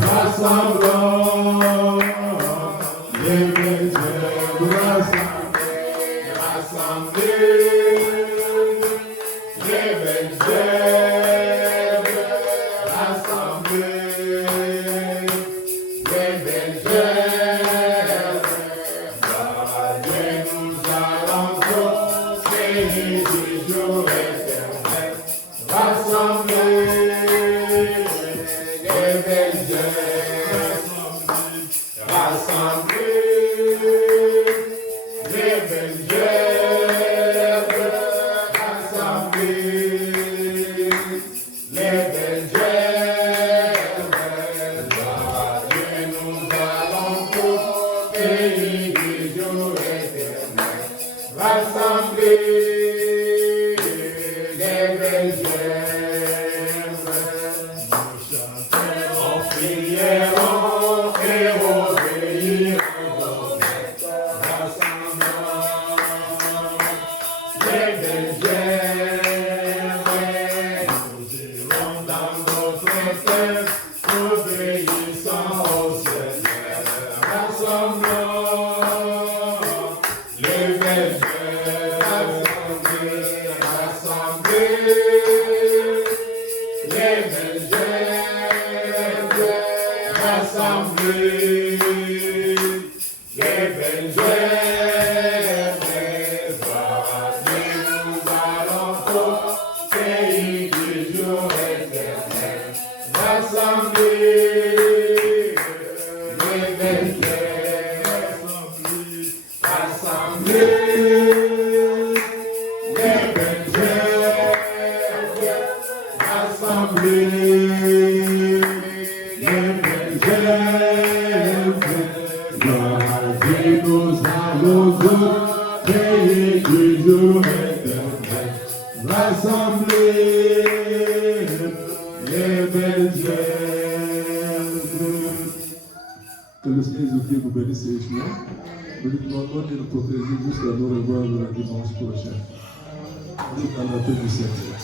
Rassemblant, les bergères, rassemblés, Que le Seigneur Jésus vous bénisse richement. Nous lui demandons de nous protéger jusqu'à nous revoir le dimanche prochain. Nous dans la paix du Seigneur.